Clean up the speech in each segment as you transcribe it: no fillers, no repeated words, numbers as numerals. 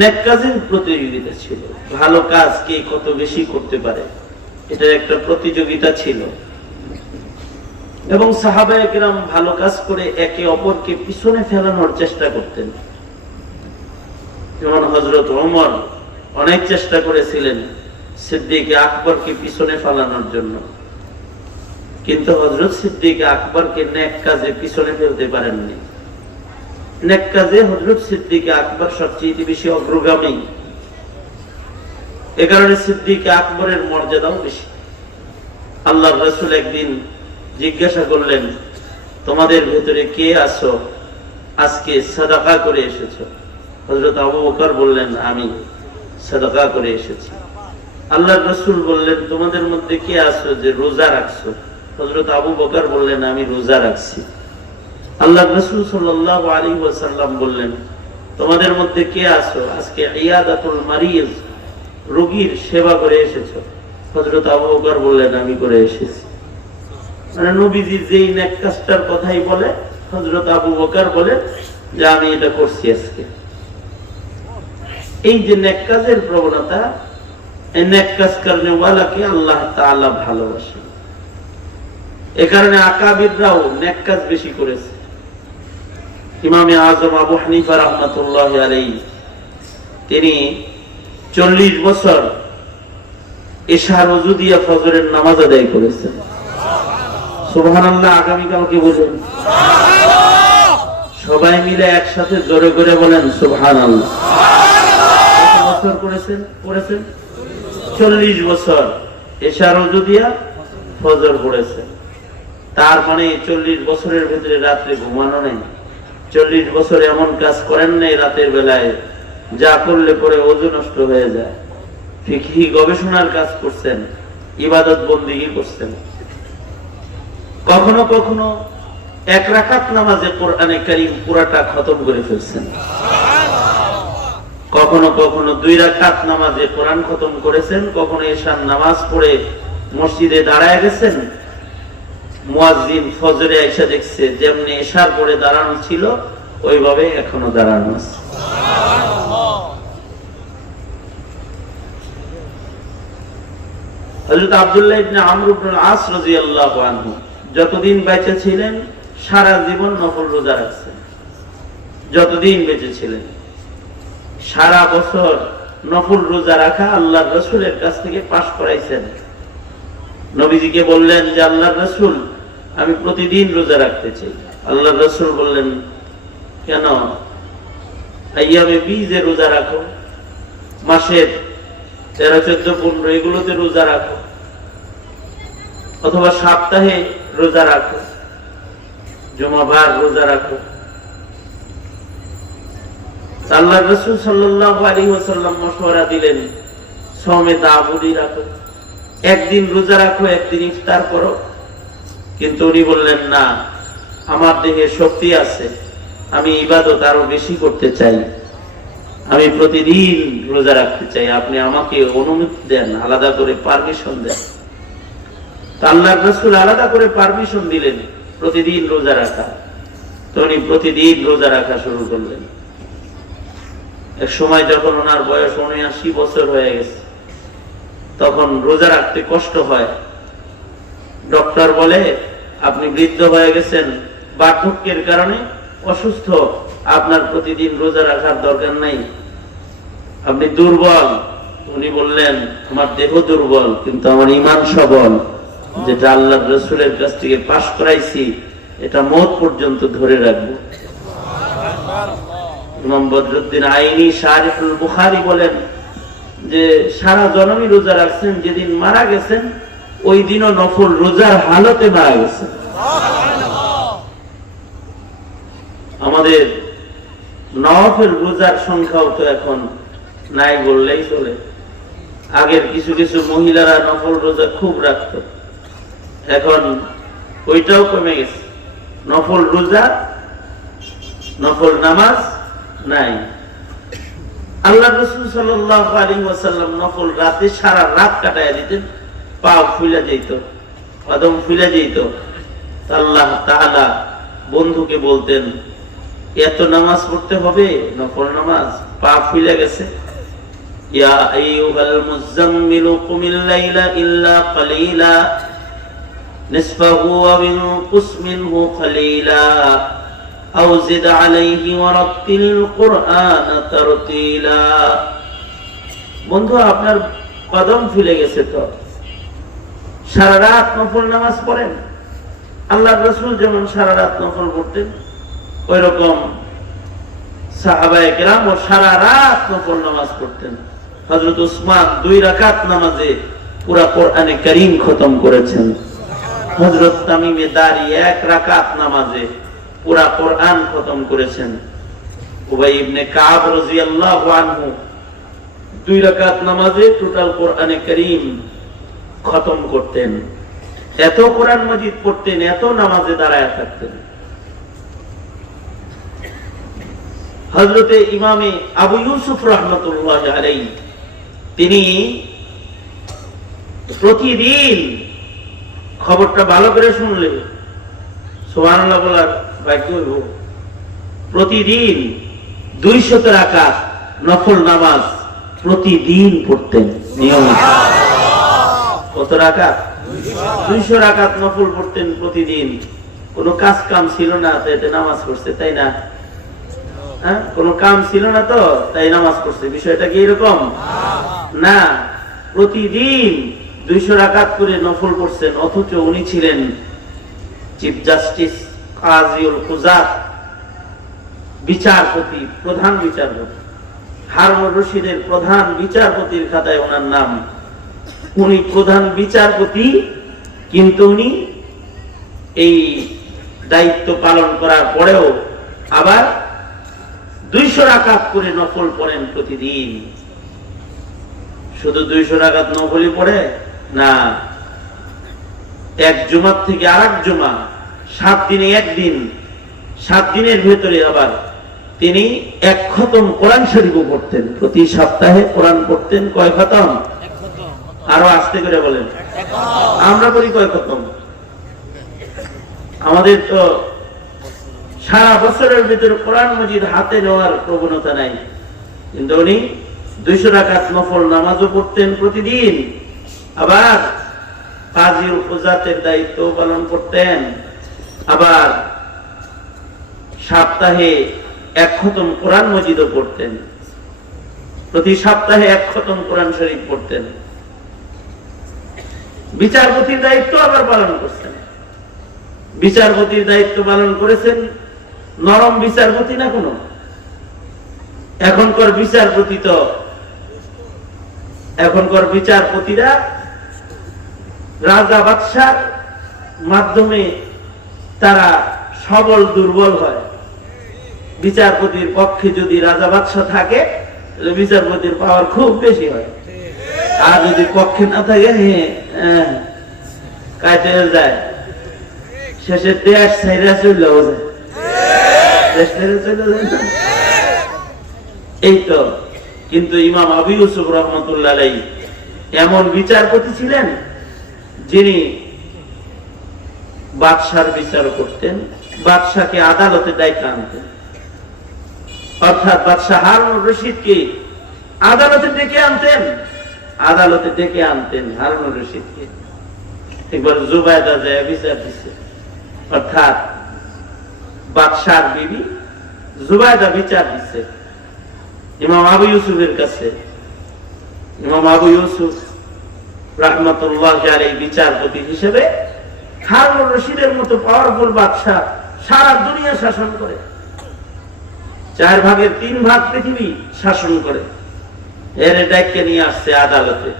নেক কাজের প্রতিযোগিতা ছিল, ভালো কাজ কে কত বেশি করতে পারে, এটা একটা প্রতিযোগিতা ছিল। এবং সাহাবায়ে কেরাম ভালো কাজ করে একে অপরকে পিছনে ফেলানোর চেষ্টা করতেন। যেমন হযরত ওমর অনেক চেষ্টা করেছিলেন সিদ্দিক আকবরকে পিছনে ফেলানোর জন্য, কিন্তু হযরত সিদ্দিক আকবরকে নেক কাজে পিছনে ফেলতে পারেননি। নেক কাজে হযরত সিদ্দিক আকবর সবচেয়ে বেশি অগ্রগামী, এ কারণে সিদ্দিক আকবরের মর্যাদাও বেশি। আল্লাহর রাসূল একদিন জিজ্ঞাসা করলেন, তোমাদের ভেতরে কে আছো আজকে সাদাকা করে এসেছো? হযরত আবু বকর বললেন, আমি সাদাকা করে এসেছি। আল্লাহর রাসূল বললেন, তোমাদের মধ্যে কে আছো যে রোজা রাখছো? হযরত আবু বকর বললেন, আমি রোজা রাখছি। আল্লাহর রাসূল সাল্লাল্লাহু আলাইহি ওয়াসাল্লাম বললেন, তোমাদের মধ্যে কে আছো আজকে ইয়াদাতুল মারিজ, রোগীর সেবা করে এসেছো? হযরত আবু বকর বললেন, আমি করে এসেছি। মানে নবীজি যেই নেক কাজটার কথাই বলে, হযরত আবু বকর বলেন যে আমি এটা করছি আজকে। এই যে নেক কাজের প্রবণতা, এই নেক কাজ করনে ওয়ালাকে আল্লাহ তাআলা ভালোবাসেন। এ কারণে আকাবিররাও নেক কাজ বেশি করেছে। ইমামে আযম আবু হানিফা রাহমাতুল্লাহি আলাইহি তিনি 40 বছর ইশার ওযু দিয়ে ফজরের নামাজ আদায় করেছেন। সুবহানাল্লাহ। আগামী কালকে বলেন সবাই মিলে একসাথে জোরে করে বলেন সুবহানাল্লাহ। কত বছর করেছেন? 40 বছর ইশার ওযু দিয়া ফজর পড়েছেন। তার মানে 40 বছরের ভিতরে রাতে ঘুমানো নেই। 40 বছর এমন কাজ করেন নাই রাতের বেলায় যা করলে পরে ওযু নষ্ট হয়ে যায়। ফিকহি গবেষণার কাজ করছেন, ইবাদত বন্দেগী করছেন। কখনো কখনো এক রাকাত নামাজে কোরআনে কারীম পুরাটা খতম করে ফেলছেন। কখনো কখনো 2 রাকাত নামাজে কোরআন খতম করেছেন। কখনো এশার নামাজ পড়ে মসজিদে দাঁড়ায় গেছেন, মুয়াজ্জিন ফজরে আয়েশা দেখছে যেমনি এশার পরে দাঁড়ানো ছিল ওইভাবে এখনো দাঁড়ানো আছে। হযরত আব্দুল্লাহ ইবনে আমর ইবনে আস রাদিয়াল্লাহু আনহু যতদিন বেঁচে ছিলেন সারা জীবন নফল রোজা রাখছেন। যতদিন বেঁচে ছিলেন সারা বছর নফল রোজা রাখা আল্লাহর রাসূলের কাছ থেকে পাশ করাইছেন। নবীজিকে বললেন যে আল্লাহর রাসূল, আমি প্রতিদিন রোজা রাখতে চাই। আল্লাহর রাসূল বললেন, কেন? আইয়ামে বীজে রোজা রাখো, মাসের 13, 14, 15 এগুলোতে রোজা রাখো, অথবা সপ্তাহে রোজা রাখো, জুমাবার রোজা রাখো। আল্লাহর রাসূল সাল্লাল্লাহু আলাইহি ওয়াসাল্লাম মাশওয়ারা দিলেন, সওমে দাউদি রাখো, একদিন রোজা রাখো, একদিন ইফতার করো। কিন্তু উনি বললেন, না, আমার দেহে শক্তি আছে, আমি ইবাদত আরো বেশি করতে চাই, আমি প্রতিদিন রোজা রাখতে চাই, আপনি আমাকে অনুমতি দেন, আলাদা করে পারমিশন দেন। আল্লাহর রাসূল আলাদা করে পারমিশন দিলেন প্রতিদিন রোজা রাখা। তো উনি প্রতিদিন রোজা রাখা শুরু করলেন। এক সময় যখন ওনার বয়স 79 বছর হয়ে গেছে, তখন রোজা রাখতে কষ্ট হয়। ডক্টর বলে, আপনি বৃদ্ধ হয়ে গেছেন, বার্ধক্যের কারণে অসুস্থ, আপনার প্রতিদিন রোজা রাখার দরকার নাই, আপনি দুর্বল। উনি বললেন, আমার দেহ দুর্বল কিন্তু আমার ঈমান সবল, যেটা আল্লাহর রাসূলের কাছ থেকে পাশ করাইছি এটা মওত পর্যন্ত ধরে রাখবো। ইমাম বদরুদ্দিন আইনি শারিহুল বুখারী বলেন যে সারা জনমই রোজা রাখছেন, যেদিন মারা গেছেন ওই দিনও নফল রোজার হালতে মারা গেছেন। আমাদের নফল রোজার সংখ্যাও তো এখন নাই বললেই চলে। আগের কিছু কিছু মহিলারা নফল রোজা খুব রাখত, এখন ওইটাও কমে গেছে। নফল রোজা, নফল নামাজ নাই। আল্লাহ রাসূল সাল্লাল্লাহু আলাইহি ওয়াসাল্লাম নফল রাতে সারা রাত কাটায় দিতেন, পা ফুলে যেত, কদম ফুলে যেত। আল্লাহ তাআলা বন্ধুকে বলতেন, এত নামাজ পড়তে হবে, নফল নামাজ, পা ফুলে গেছে। ইয়া আইয়ুহাল মুযাম্মিলু কুমিল লাইলা ইল্লা কালিলা নিসফাহু আও ইনকুস মিনহু কালিলা আও জিদ আলাইহি ওয়া রাত্তিল কুরআনা তারতিলা। বন্ধু, আপনার কদম ফুলে গেছে তো সারা রাত নফল নামাজ পড়েন। আল্লাহর রাসূল যেমন সারা রাত নফল পড়তেন, ওই রকম সাহাবায়ে কেরাম সারা রাত নফল নামাজ পড়তেন। হযরত উসমান 2 রাকাত নামাজে পুরা কোরআনে কারীম খতম করেছেন। হযরত তামিমে দারি 1 রাকাত নামাজে পুরা কোরআন খতম করেছেন। উবাই ইবনে কাব রাদিয়াল্লাহু আনহু 2 রাকাত নামাজে টোটাল কোরআনে কারীম খতম করতেন। এত কোরআন মাজিদ পড়তেন, এত নামাজে দাঁড়ায় থাকতেন। হযরতে ইমামে আবু ইউসুফ রাহমাতুল্লাহ আলাইহি তিনি প্রতিদিন, খবরটা ভালো করে শুনলে সুবহানাল্লাহ বলার বাধ্য হইব, প্রতিদিন 200 রাকাত নফল নামাজ প্রতিদিন পড়তেন নিয়মিত। কত রাকাত? 200 রাকাত নফল পড়তেন প্রতিদিন। কোনো কাজ কাম ছিল না তো এতে নামাজ পড়ছে, তাই না? হ্যাঁ, কোনো কাম ছিল না তো তাই নামাজ পড়ছে। বিষয়টা কি এরকম না? প্রতিদিন 200 রাকাত করে নফল পড়ছেন। অথচ উনি ছিলেন চিফ জাস্টিস, কাজীউল কুযাত, বিচারপতি, প্রধান বিচারপতি। হারুনুর রশিদের প্রধান বিচারপতির খাতায় ওনার নাম। উনি প্রধান বিচারপতি, কিন্তু উনি এই দায়িত্ব পালন করার পরেও আবার 200 রাকাত করে নফল পড়েন প্রতিদিন। শুধু 200 রাকাত নফলই পড়ে না, এক জুমার থেকে আরেক জুমা, 7 দিনে একদিন, 7 দিনের ভেতরে আবার তিনি 1 খতম কোরআন শরীফও পড়তেন। প্রতি সপ্তাহে কোরআন পড়তেন। কয় খতম? আরো আস্তে করে বলেন। আমরা বলি কয় খতম? আমাদের তো সারা বছরের ভিতরে কোরআন মাজিদ হাতে নেওয়ার প্রবণতা নাই, কিন্তু উনি 200 রাকাত নফল নামাজও পড়তেন প্রতিদিন। আবার কাজীউল কুযাতের দায়িত্ব পালন করতেন। আবার সপ্তাহে 1 খতম কোরআন মাজিদও পড়তেন। প্রতি সপ্তাহে 1 খতম কোরআন শরীফ পড়তেন। বিচারপতির দায়িত্ব আবার পালন করছেন। বিচারপতির দায়িত্ব পালন করেছেন। নরম বিচারপতি না কোনো? এখনকার বিচারপতি তো, এখনকার বিচারপতিরা রাজা বাদশার মাধ্যমে তারা সবল দুর্বল হয়। বিচারপতির পক্ষে যদি রাজা বাদশা থাকে তাহলে বিচারপতির পাওয়ার খুব বেশি হয়। আর যদি পক্ষে না থাকে, কাটে যায়, শেষে দেশ ছেড়ে চলে যায়। এই তো। কিন্তু ইমাম আবু ইউসুফ রাহমাতুল্লাহ আলাইহি এমন বিচারপতি ছিলেন যিনি বাদশার বিচার করতেন, বাদশাকে আদালতে দায়িত্ব আনতেন। অর্থাৎ বাদশাহ হারুনুর রশিদকে আদালতে ডেকে আনতেন, আদালতে ডেকে আনতেন হারুনুর রশিদকে। একবার জুবাইদা যায় বিচার দিচ্ছে, অর্থাৎ বাদশার বিবি জুবাইদা বিচার দিচ্ছে ইমাম আবু ইউসুফের কাছে। ইমাম আবু ইউসুফ রাহমাতুল্লাহ আলাইহি বিচারপতি হিসেবে হারুনুর রশিদের মতো পাওয়ারফুল বাদশা সারা দুনিয়া শাসন করে, 4 ভাগের 3 ভাগ পৃথিবী শাসন করে। এর ডাইকে নিয়ে আসছে আদালতে।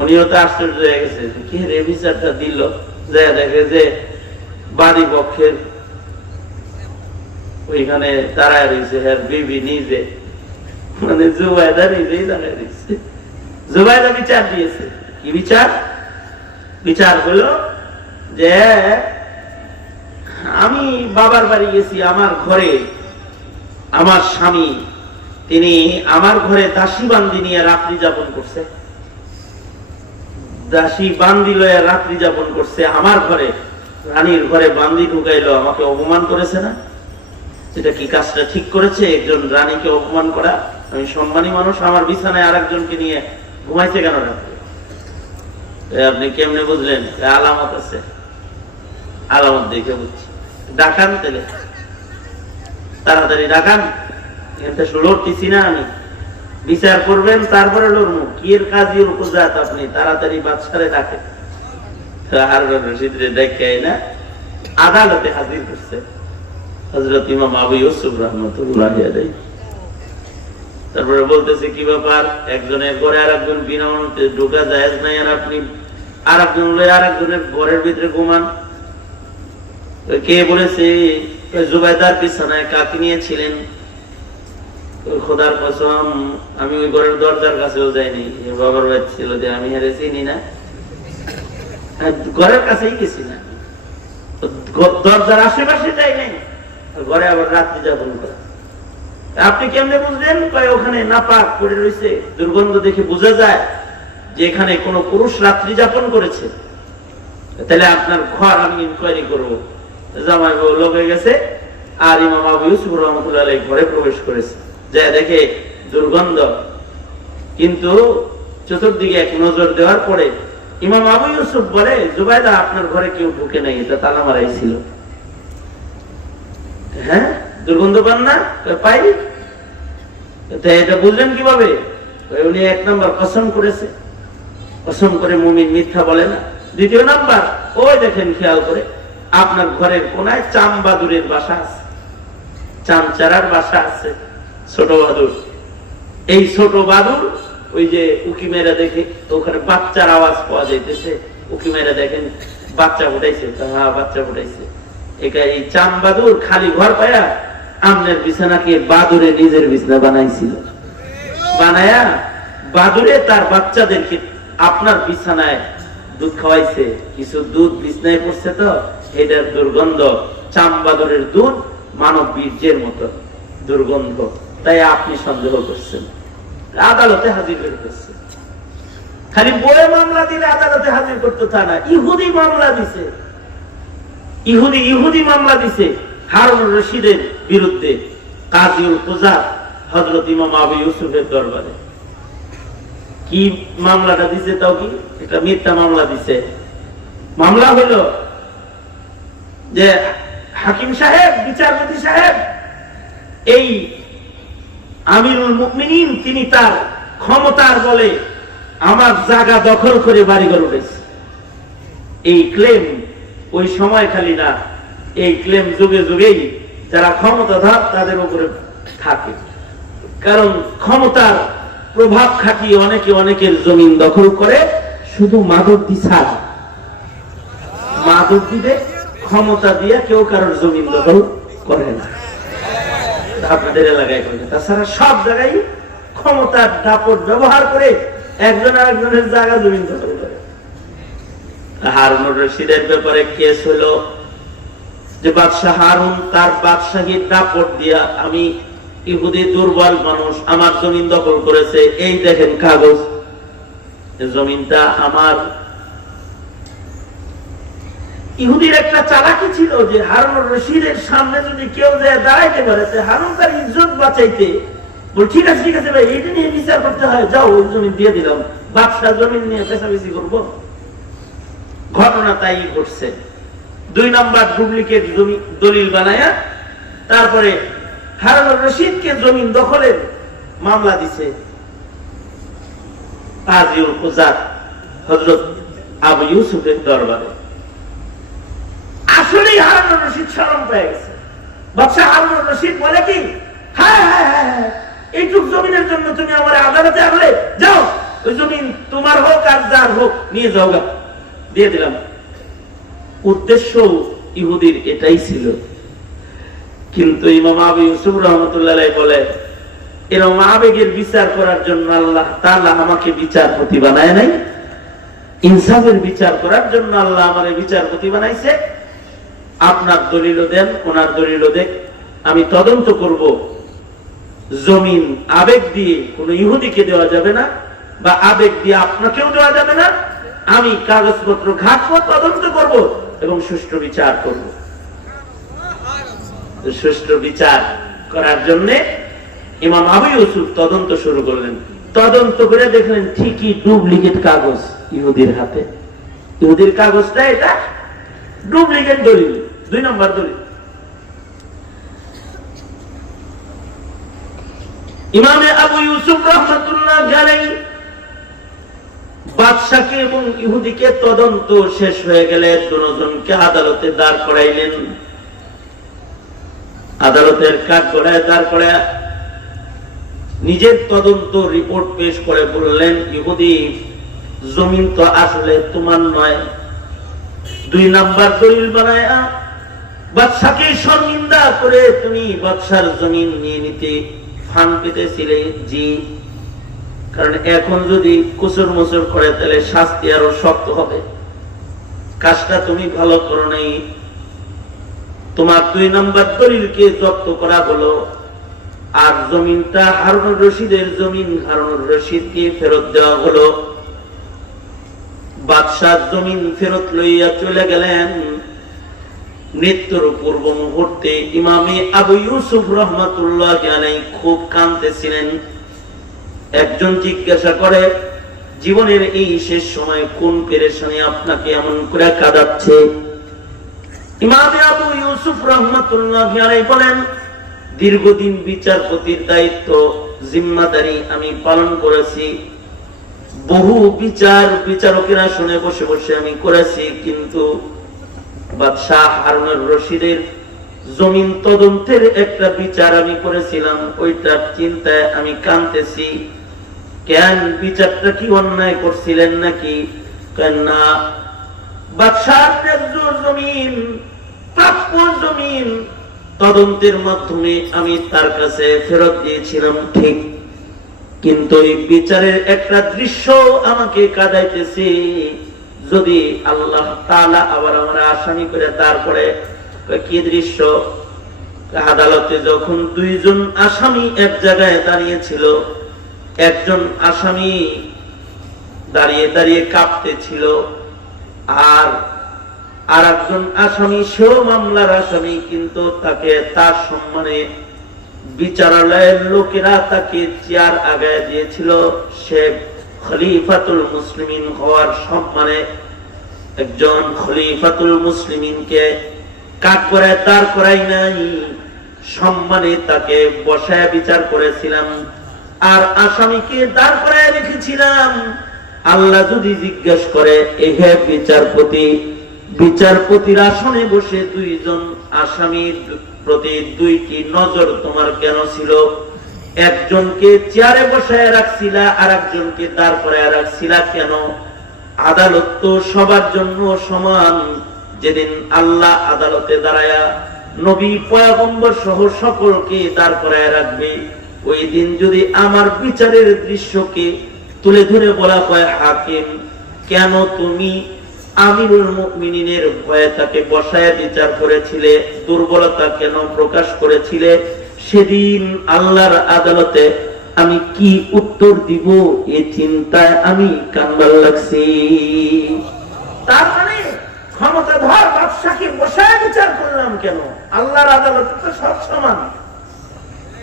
উনিও তো আশ্চর্য হয়ে গেছে, কি রে বিচারটা দিল। যে দেখে যে বাদী পক্ষের ওইখানে দাঁড়ায় রয়েছে হ্যাঁ বিবি নিজে, মানে জুবাইদা নিজেই দাঁড়ায় রয়েছে। জুবাইদা বিচার দিয়েছে। কি বিচার? বিচার হলো যে আমি বাবার বাড়ি গেছি, আমার ঘরে আমার স্বামী তিনি আমার ঘরে দাসী বান্দি নিয়ে রাত্রি যাপন করছে। দাসী বান্দি লয়ে রাত্রি যাপন করছে আমার ঘরে। রানীর ঘরে বান্দি ঢুকাইলো, আমাকে অপমান করেছে না? এটা কি কাজটা ঠিক করেছে? একজন রানীকে অপমান করা। আমি সম্মানী মানুষ, আমার বিছানায় আর একজনকে নিয়ে ঘুমাইছে কেন রাত্রে? আপনি কেমনে বুঝলেন? আলামত আছে, আলামত দেখে বুঝছি। ডাকান তাহলে, তাড়াতাড়ি ডাকান, লড়তেছি না আমি, বিচার করবেন তারপরে লড়বো। কি এর কাজী উপজাত আপনি, তাড়াতাড়ি বাদশারে ডাকে। হারুন রশিদ রে দেখে না আদালতে হাজির করছে হযরত ইমাম আবু ইউসুফ রাহমাতুল্লাহি আলাইহি। তারপরে বলতেছে কি ব্যাপার, একজনের ঘরে আর একজন বিনা অনুমতিতে ঢোকা জায়েজ নাই, আর আপনি আর একজন লয়ে আর একজনের ঘরের ভিতরে ঘুমান। কে বলেছে? জুবাইদার বিছানায় কাকে নিয়েছিলেন? খোদার কসম আমি ওই ঘরের দরজার কাছেও যাইনি, বাবার বাড়ি ছিল যে আমি হারে চিনি না, ঘরের কাছেই গেছি না, দরজার আশেপাশে যাই নাই, ঘরে আবার রাত্রি যাপন করে। আপনি কেমনে বুঝলেন? ওখানে নাপাক পড়ে রয়েছে, দুর্গন্ধ দেখে বোঝা যায় যে এখানে কোন পুরুষ রাত্রি যাপন করেছে। তাহলে আপনার ঘর আমি ইনকোয়ারি করবো। জামাই বউ লোক হয়ে গেছে, আর ইমাম আবু ইউসুফ রাহমাতুল্লাহি আলাইহি ঘরে প্রবেশ করেছে, যা দেখে দুর্গন্ধ। কিন্তু চতুর্দিকে এক নজর দেওয়ার পরে ইমাম আবু ইউসুফ বলে, জুবাইদা আপনার ঘরে কেউ ঢুকে নাই, এটা তালা মারাই ছিল। হ্যাঁ, দুর্গন্ধ পান না? পাই। এটা বুঝলেন কিভাবে? উনি এক নম্বর কসম করেছে, কসম করে মুমিন মিথ্যা বলে না। দ্বিতীয় নাম্বার, ওই দেখেন খেয়াল করে, আপনার ঘরের কোনায় চামবাদুরের বাসা আছে, চামচারার বাসা আছে, ছোট বাদুর। এই ছোট বাদুর ওই যে উকি মেরা দেখে ওখানে বাচ্চার আওয়াজ পাওয়া যাইতেছে, উকি মেরা দেখেন বাচ্চা ফুটাইছে, হ্যাঁ বাচ্চা ফুটাইছে। এই চাম বাদুর খালি ঘর পায়া আমনের বিছানাকে বাদুরে নিজের বিছানা বানাইছিল, বানায়া বাদুরে তার বাচ্চাদেরকে আপনার বিছানায় দুধ খাওয়াইছে। কিছু দুধ বিছানায় পড়ছে, তো এটার দুর্গন্ধ, চাম বাদুরের দুধ মানব বীর্যের মতো দুর্গন্ধ, তাই আপনি সন্দেহ করছেন। আদালতে হাজির করতেছে। খালি বইয়ে মামলা দিলে আদালতে হাজির করতে তা না, ইহুদি মামলা দিছে, ইহুদি মামলা দিছে হারুন রশিদের বিরুদ্ধে কাজীউল কুযাত হযরত ইমাম আবু ইউসুফের দরবারে। কি মামলাটা দিছে? তাও কি এটা মিথ্যা মামলা দিছে। মামলা হলো যে হাকিম সাহেব, বিচারপতি সাহেব, এই আমিরুল মুমিনিন তিনি তার ক্ষমতার বলে আমার জায়গা দখল করে বাড়িঘর উঠেছে। এই ক্লেম ওই সময় খালি না, এই ক্লেম যুগে যুগেই যারা ক্ষমতাধর তাদের উপরে থাকে। কারণ ক্ষমতার প্রভাব খাটিয়ে অনেকে অনেকের জমিন দখল করে, শুধু মাদকদি ছাড়া। মাদকদিতে ক্ষমতা দিয়ে কেউ কারোর জমিন দখল করে না, আপনাদের এলাকায় করে। তাছাড়া সব জায়গায় ক্ষমতার দাপট ব্যবহার করে একজন আরেকজনের জায়গা জমিন দখল করে। হারুন রশিদের ব্যাপারে কেস হলো যে বাদশাহ হারুন তার বাদশাহীর দাপট দিয়া, আমি ইহুদি দুর্বল মানুষ, আমার জমিন দখল করেছে, এই দেখেন কাগজ, জমিনটা আমার। ইহুদির একটা চালাকি ছিল যে হারুন রশিদের সামনে যদি কেউ যায় দাঁড়াইতে পারে, হারুন তার ইজ্জত বাঁচাইতে বল, ঠিক আছে ঠিক আছে ভাই, এইটা নিয়ে বিচার করতে হয়, যাও ওই জমি দিয়ে দিলাম, বাদশাহ জমিন নিয়ে পেশাবেশি করবো। ঘটনা তাই ঘটছে। 2 নাম্বার ডুপ্লিকেট জমি দলিল বানায়া তারপরে হারুন রশিদকে জমিন দখলের মামলা দিছে কাজীউল কুযাত হযরত আবু ইউসুফের দরবারে। আসলে হারুন রশিদ শরম পেয়ে গেছে। বাদশা হারুন রশিদ বলে কি, হ্যাঁ হ্যাঁ হ্যাঁ, এইটুক জমিনের জন্য তুমি আমার আদালতে আনলে, যাও ওই জমিন তোমার হোক আর যার হোক নিয়ে যাও, দিয়ে দিলাম। উদ্দেশ্য ইহুদির এটাই ছিল। কিন্তু ইমাম আবু ইউসুফ রাহমাতুল্লাহি আলাইহি বলে, এরকম আবেগের বিচার করার জন্য আল্লাহ তাআলা আমাকে বিচারপতি বানায় নাই, ইনসাফের বিচার করার জন্য আল্লাহ আমারে বিচারপতি বানাইছে। আপনার দলিল দেন, ওনার দলিল দেন, আমি তদন্ত করব। জমিন আবেগ দিয়ে কোন ইহুদিকে দেওয়া যাবে না, বা আবেগ দিয়ে আপনাকেও দেওয়া যাবে না। আমি কাগজপত্র ঘাটবো, তদন্ত করব এবং সুষ্ঠু বিচার করব। সুষ্ঠু বিচার করার জন্য ইমাম আবু ইউসুফ তদন্ত শুরু করলেন। তদন্ত করে দেখলেন ঠিকই ডুপ্লিকেট কাগজ ইহুদির হাতে। ইহুদির কাগজটা এটা ডুপ্লিকেট দলিল, 2 নম্বর দলিল। ইমামে আবু ইউসুফ রাহমাতুল্লাহ আলাইহি বাদশাকে এবং ইহুদিকে তদন্ত শেষ হয়ে গেলে দুজনকে আদালতে দাঁড় করাইলেন। আদালতের কাঠগড়ায় দাঁড় করায় নিজের তদন্ত রিপোর্ট পেশ করে বললেন, ইহুদি, জমিন তো আসলে তোমার নয়। 2 নাম্বার দলিল বানায়া বাদশাকে শর্মিন্দা করে তুমি বাদশার জমিন নিয়ে নিতে ফান পেতেছিলে। জি, কারণ এখন যদি কুসুর মুসুর করে তাহলে শাস্তি আরো শক্ত হবে। কাজটা তুমি ভালো করো নাই। তোমার 2 নাম্বার দলিলকে জব্দ করা হলো, আর জমিনটা হারুনুর রশিদের জমিন হারুনুর রশিদকে ফেরত দেওয়া হলো। বাদশাহ জমিন ফেরত লইয়া চলে গেলেন। মৃত্যুর পূর্ব মুহূর্তে ইমামে আবু ইউসুফ রাহমাতুল্লাহ আলাইহি খুব কাঁদতেছিলেন। একজন জিজ্ঞাসা করে, জীবনের এই শেষ সময় কোন পেরেশানি আপনাকে এমন করে কাঁদাচ্ছে? ইমামে আবু ইউসুফ রাহমাতুল্লাহ আলাইহি বলেন, দীর্ঘদিন বিচারপতির দায়িত্ব জিম্মাদারি আমি পালন করেছি। বহু বিচারকেরা শুনে বসে বসে আমি করেছি, কিন্তু বাদশাহ হারুনুর রশিদের জমিন তদন্তের একটা বিচার আমি করেছিলাম, ওইটার চিন্তায় আমি কাঁদতেছি। কেন, বিচারটা কি অন্যায় করছিলেন নাকি? না, বাদশাহের জমিন, প্রাপ্য জমিন তদন্তের মাধ্যমে আমি তার কাছে ফেরত দিয়েছিলাম ঠিক, কিন্তু এই বিচারের একটা দৃশ্য আমাকে কাঁদাইতেছে। যদি আল্লাহ তাআলা আবার আমরা আসামি করে, তারপরে কি দৃশ্য? আদালতে যখন 2 জন আসামি এক জায়গায় দাঁড়িয়েছিল, একজন আসামি দাঁড়িয়ে দাঁড়িয়ে কাঁপতেছিল, আর একজন আসামি সেও মামলার আসামি, কিন্তু তাকে তার সম্মানে বিচারালয়ের লোকেরা তাকে চেয়ার আগায় দিয়েছিল। সে খলিফাতুল মুসলিমিন হওয়ার সম্মানে একজন খলিফাতুল মুসলিমিনকে কাঠগড়ায় দাঁড় করাই নাই, সম্মানে তাকে বসায় বিচার করেছিলাম, আর আসামিকে দাঁড় করায় রেখেছিলাম। আল্লাহ যদি জিজ্ঞেস করে, হে বিচারপতি, বিচারপতির আসনে বসে 2 জন আসামির প্রতি 2টি নজর তোমার কেন ছিল? একজনকে চেয়ারে বসায় রাখছিলা, আর একজনকে দাঁড় করায় রাখছিলা কেন? আদালত তো সবার জন্য সমান। যেদিন আল্লাহ আদালতে দাঁড়ায়া নবী পয়গম্বর সহ সকলকে দাঁড় করায় রাখবে, ওই দিন যদি আমার বিচারের দৃশ্যকে তুলে ধরে বলা হয়, হাকিম, কেন তুমি আমিরুল মুমিনিনের ভয়ে তাকে বসায় বিচার করেছিলে, দুর্বলতা কেন প্রকাশ করেছিলে, সেদিন আল্লাহর আদালতে আমি কি উত্তর দিব, এই চিন্তায় আমি কান্নার লাগছি। তার মানে ক্ষমতাধর বাদশাকে বসায় বিচার করলাম কেন? আল্লাহর আদালতে তো সব সমান।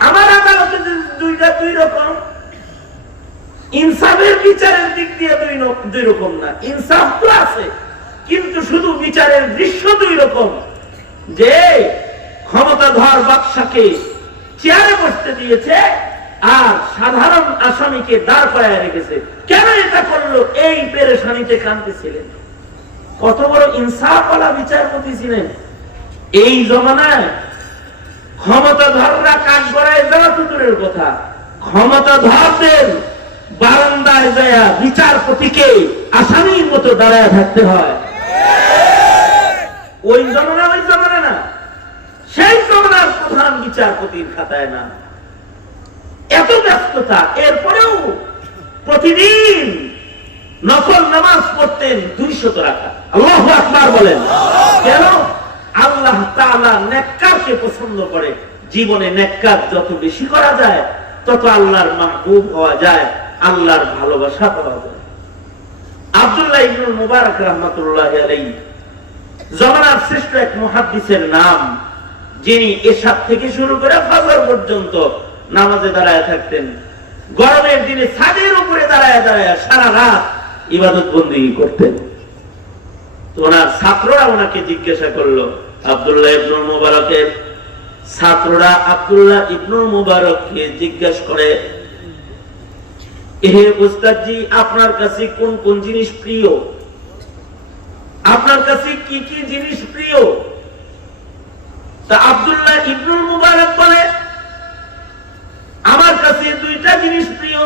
আমার আদালতে 2 রকম, ইনসাফের বিচারের দিক দিয়ে 2 রকম না। ইনসাফ তো আছে, কিন্তু শুধু বিচারের দৃশ্য 2 রকম। যে ক্ষমতাধর বাদশাকে চেয়ারে বসতে দিয়েছে, আর সাধারণ আসামিকে দাঁড় করায় রেখেছে। কেন এটা করলো? এই পেরেশানিতে কাঁদতেছিলেন। কত বড় ইনসাফওয়ালা বিচারপতি ছিলেন! এই জমানায় ক্ষমতাধররা কাঠগড়ায় যাওয়া তো দূরের কথা, ক্ষমতাধরদের বারান্দায় যায় বিচারপতিকে আসামির মতো দাঁড়ায় থাকতে হয়। ওই জমানা না, সেই জমানার প্রধান বিচারপতির খাতায় না। এত ব্যস্ততা, এরপরেও প্রতিদিন নফল নামাজ পড়তেন 200 রাকাত। আল্লাহু আকবার বলেন। কেন? আল্লাহ তাআলা নেককারকে পছন্দ করে। জীবনে নেককার যত বেশি করা যায়, তত আল্লাহর মাহবুব হওয়া যায়, আল্লাহর ভালোবাসা পাওয়া যায়। আব্দুল্লাহ ইবনুল মুবারক রাহমাতুল্লাহি আলাইহি জমানার শ্রেষ্ঠ এক মুহাদ্দিসের নাম, যিনি এশার থেকে শুরু করে ফজর পর্যন্ত নামাজে দাঁড়ায় থাকতেন, গরমের দিনে ছাদের উপরে দাঁড়ায় দাঁড়ায় সারা রাত ইবাদত বন্দেগী করতেন। তো ওনার ছাত্ররা ওনাকে জিজ্ঞাসা করলো, আব্দুল্লাহ ইবনুল মুবারকের ছাত্ররা আব্দুল্লাহ ইবনুল মুবারককে জিজ্ঞাসা করে, হে উস্তাদজি, আপনার কাছে কোন কোন জিনিস প্রিয়, আপনার কাছে কি কি জিনিস প্রিয়? তা আব্দুল্লাহ ইবনুল মুবারক বলে, আমার কাছে দুইটা জিনিস প্রিয়,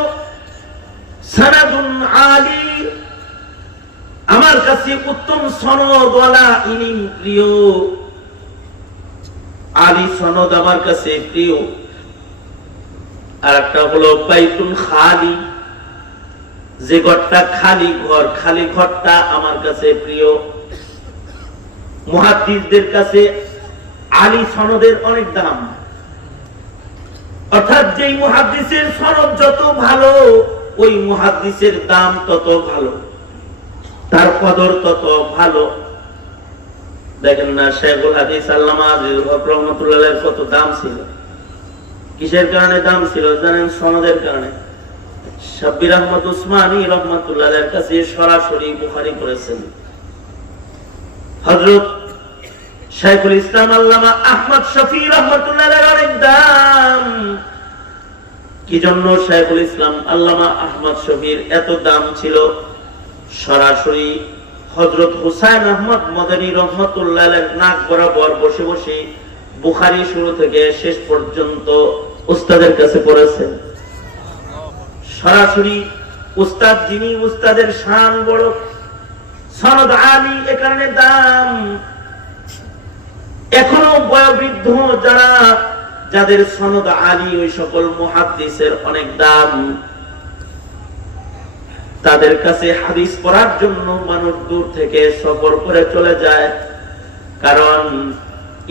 সানাদুন আলী, আমার কাছে উত্তম সনদওয়ালা ইলম প্রিয়, আলী সনদ আমার কাছে প্রিয়। আর একটা হলো বাইতুল খালি, যে ঘরটা খালি ঘর, খালি ঘরটা আমার কাছে প্রিয়। মুহাদ্দিসদের কাছে আলী সনদের অনেক দাম, অর্থাৎ যেই মুহাদ্দিসের সনদ যত ভালো, ওই মুহাদ্দিসের দাম তত ভালো, তার কদর তত ভালো। দেখেন না শেখুল হাদিস আল্লামা আজিজুল হক রহমাতুল্লাহ কত দাম ছিল। কিসের কারণে দাম ছিল জানেন? সনদের কারণে। শাব্বির আহমদ উসমানী রহমাতুল্লাহ কাছে সরাসরি বুখারী করেছেন। হযরত শাইখুল ইসলাম আল্লামা আহমদ শফি রহমাতুল্লাহ অনেক দাম। কি জন্য শাইখুল ইসলাম আল্লামা আহমদ শফির এত দাম ছিল? সরাসরি হযরত হুসাইন আহমদ মদনী রহমাতুল্লাহ নাক বরাবর বসে বসে বুখারী শুরু থেকে শেষ পর্যন্ত উস্তাদের কাছে পড়েছেন। সরাসরি উস্তাদ যিনি, উস্তাদের শান বড়, সনদ আলী, এ কারণে দাম। এখনো বয়োবৃদ্ধ যারা, যাদের সনদ আলী, ওই সকল মুহাদ্দিসের অনেক দাম। তাদের কাছে হাদিস পড়ার জন্য মানুষ দূর থেকে সফর করে চলে যায়, কারণ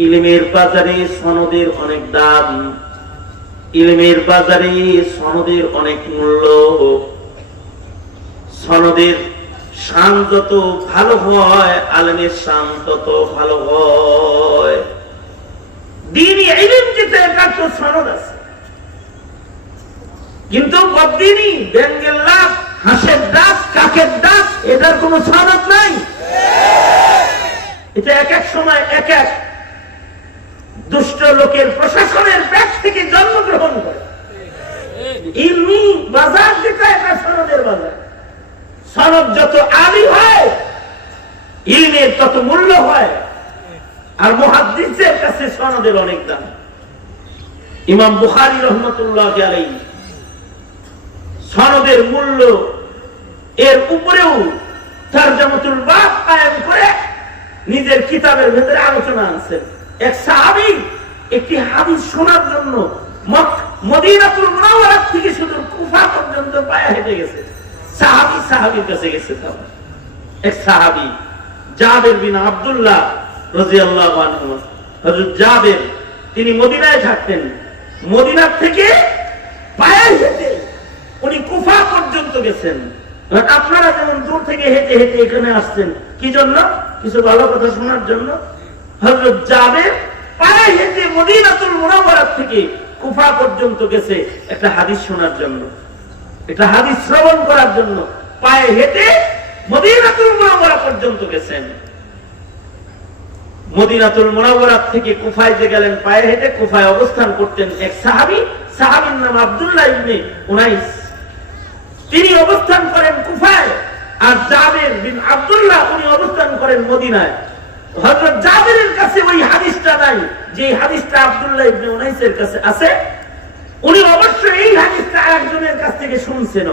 ইলমের বাজারে সনদের অনেক দাম, ইলমের বাজারে সনদের অনেক মূল্য। সনদের শান যত ভালো হয়, আলেমের শান তত ভালো হয়। দ্বীনি ইলম যেটা, এটার তো সনদ আছে, কিন্তু বদ্দীনি, ব্যঙ্গের লাভ, হাসের ডাক, কাকের ডাক, এটার কোন সনদ নাই। এটা এক এক সময় এক এক দুষ্ট লোকের প্রশাসনের ব্যাগ থেকে জন্মগ্রহণ করে। ইলমি বাজার যেটা, এটা সনদের বাজার। সনদ যত আলী হয়, ইলমের তত মূল্য হয়। আর মুহাদ্দিসের কাছে সনদের অনেক দাম। ইমাম বুখারী রহমাতুল্লাহ আলাইহি সনদের মূল্য এর উপরেও তারজামাতুল বাব কায়েম করে নিজের কিতাবের ভেতরে আলোচনা আনছেন। এক সাহাবী একটি হাদিস শোনার জন্য মদিনাতুল মুনাওয়ারা থেকে শুধু কুফা পর্যন্ত পায়ে হেঁটে গেছে। সাহাবীর কাছে গেছে। এক সাহাবী জাবের বিন আব্দুল্লাহ রাদিয়াল্লাহু আনহু, হযরত জাবের, তিনি মদিনায় থাকতেন। মদিনা থেকে পায়ে হেঁটে উনি কুফা পর্যন্ত গেছেন। আপনারা যেমন দূর থেকে হেঁটে হেঁটে এখানে আসছেন, কি জন্য? কিছু ভালো কথা শোনার জন্য। হযরত জাবের পায়ে হেঁটে মদিনাতুল মুনাওয়ারা থেকে কুফা পর্যন্ত গেছে একটা হাদিস শোনার জন্য, একটা হাদিস শ্রবণ করার জন্য। পায়ে হেঁটে মদিনাতুল মুনাওয়ারা পর্যন্ত গেছেন। মদিনাতুল মুনাওয়ারা থেকে কুফায় যে গেলেন পায়ে হেঁটে, কুফায় অবস্থান করতেন এক সাহাবী, সাহাবীর নাম আব্দুল্লাহ ইবনে উনাইস। তিনি অবস্থান করেন কুফায়, আর জাবের বিন আব্দুল্লাহ উনি অবস্থান করেন মদিনায়। হযরত জাবেরের কাছে ওই হাদিসটা নাই যে হাদিসটা আব্দুল্লাহ ইবনে উনাইসের কাছে আছে। উনি অবশ্যই এই হাদিসটা একজনের কাছ থেকে শুনছেন,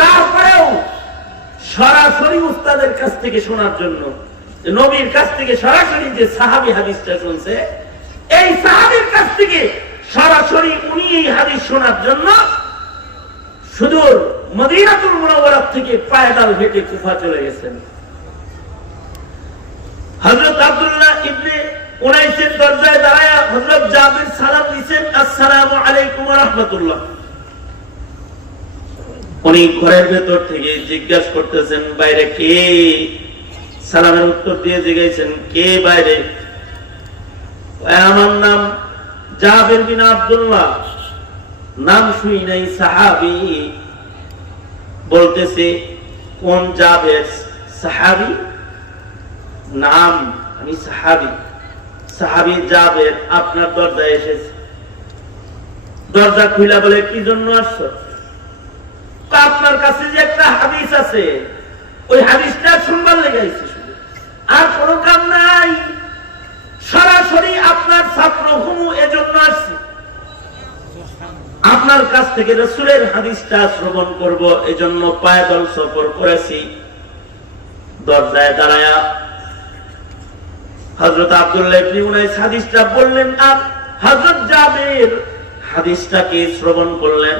তারপরেও সরাসরি উস্তাদের কাছ থেকে শোনার জন্য, নবীর কাছ থেকে সরাসরি যে সাহাবী হাদিসটা শুনছে, এই সাহাবীর কাছ থেকে সরাসরি উনি এই হাদিস শোনার জন্য সুদূর মদিনাতুল মুনাওয়ারা থেকে পায়দাল হেঁটে কুফা চলে গেছেন। হযরত আব্দুল্লাহ ইবনে উনাইসের দরজায় দাঁড়ায় হযরত জাবের সালাম দিয়েছেন, আসসালামু আলাইকুম ওয়া রাহমাতুল্লাহ। উনি ঘরের ভেতর থেকে জিজ্ঞাসা করতেছেন, বাইরে কে? সালামের উত্তর দিয়ে জিজ্ঞাসেন, কে বাইরে? আমার নাম জাবের বিন আব্দুল্লাহ, নাম শুই নাই, সাহাবী। বলতেছে কোন জাবের? সাহাবী নাম, আমি সাহাবী। সাহাবী জাবের আপনার দরজায় এসেছে। দরজা খুলে বলে কি জন্য আসছো? আপনার কাছে যে একটা হাদিস আছে, ওই হাদিসটা শুনবার লেগে আইছি, শুধু আর কোনো কাম নাই। সরাসরি আপনার ছাত্র হুমু, এজন্য আসছি। আপনার কাছ থেকে রাসূলের হাদিসটা শ্রবণ করব, এজন্য পায়দল সফর করেছি। দরজায় দাঁড়ায়া হযরত আব্দুল্লাহ ইবনে উনাইস হাদিসটা বললেন, আর হযরত জাবের হাদিসটাকে শ্রবণ করলেন।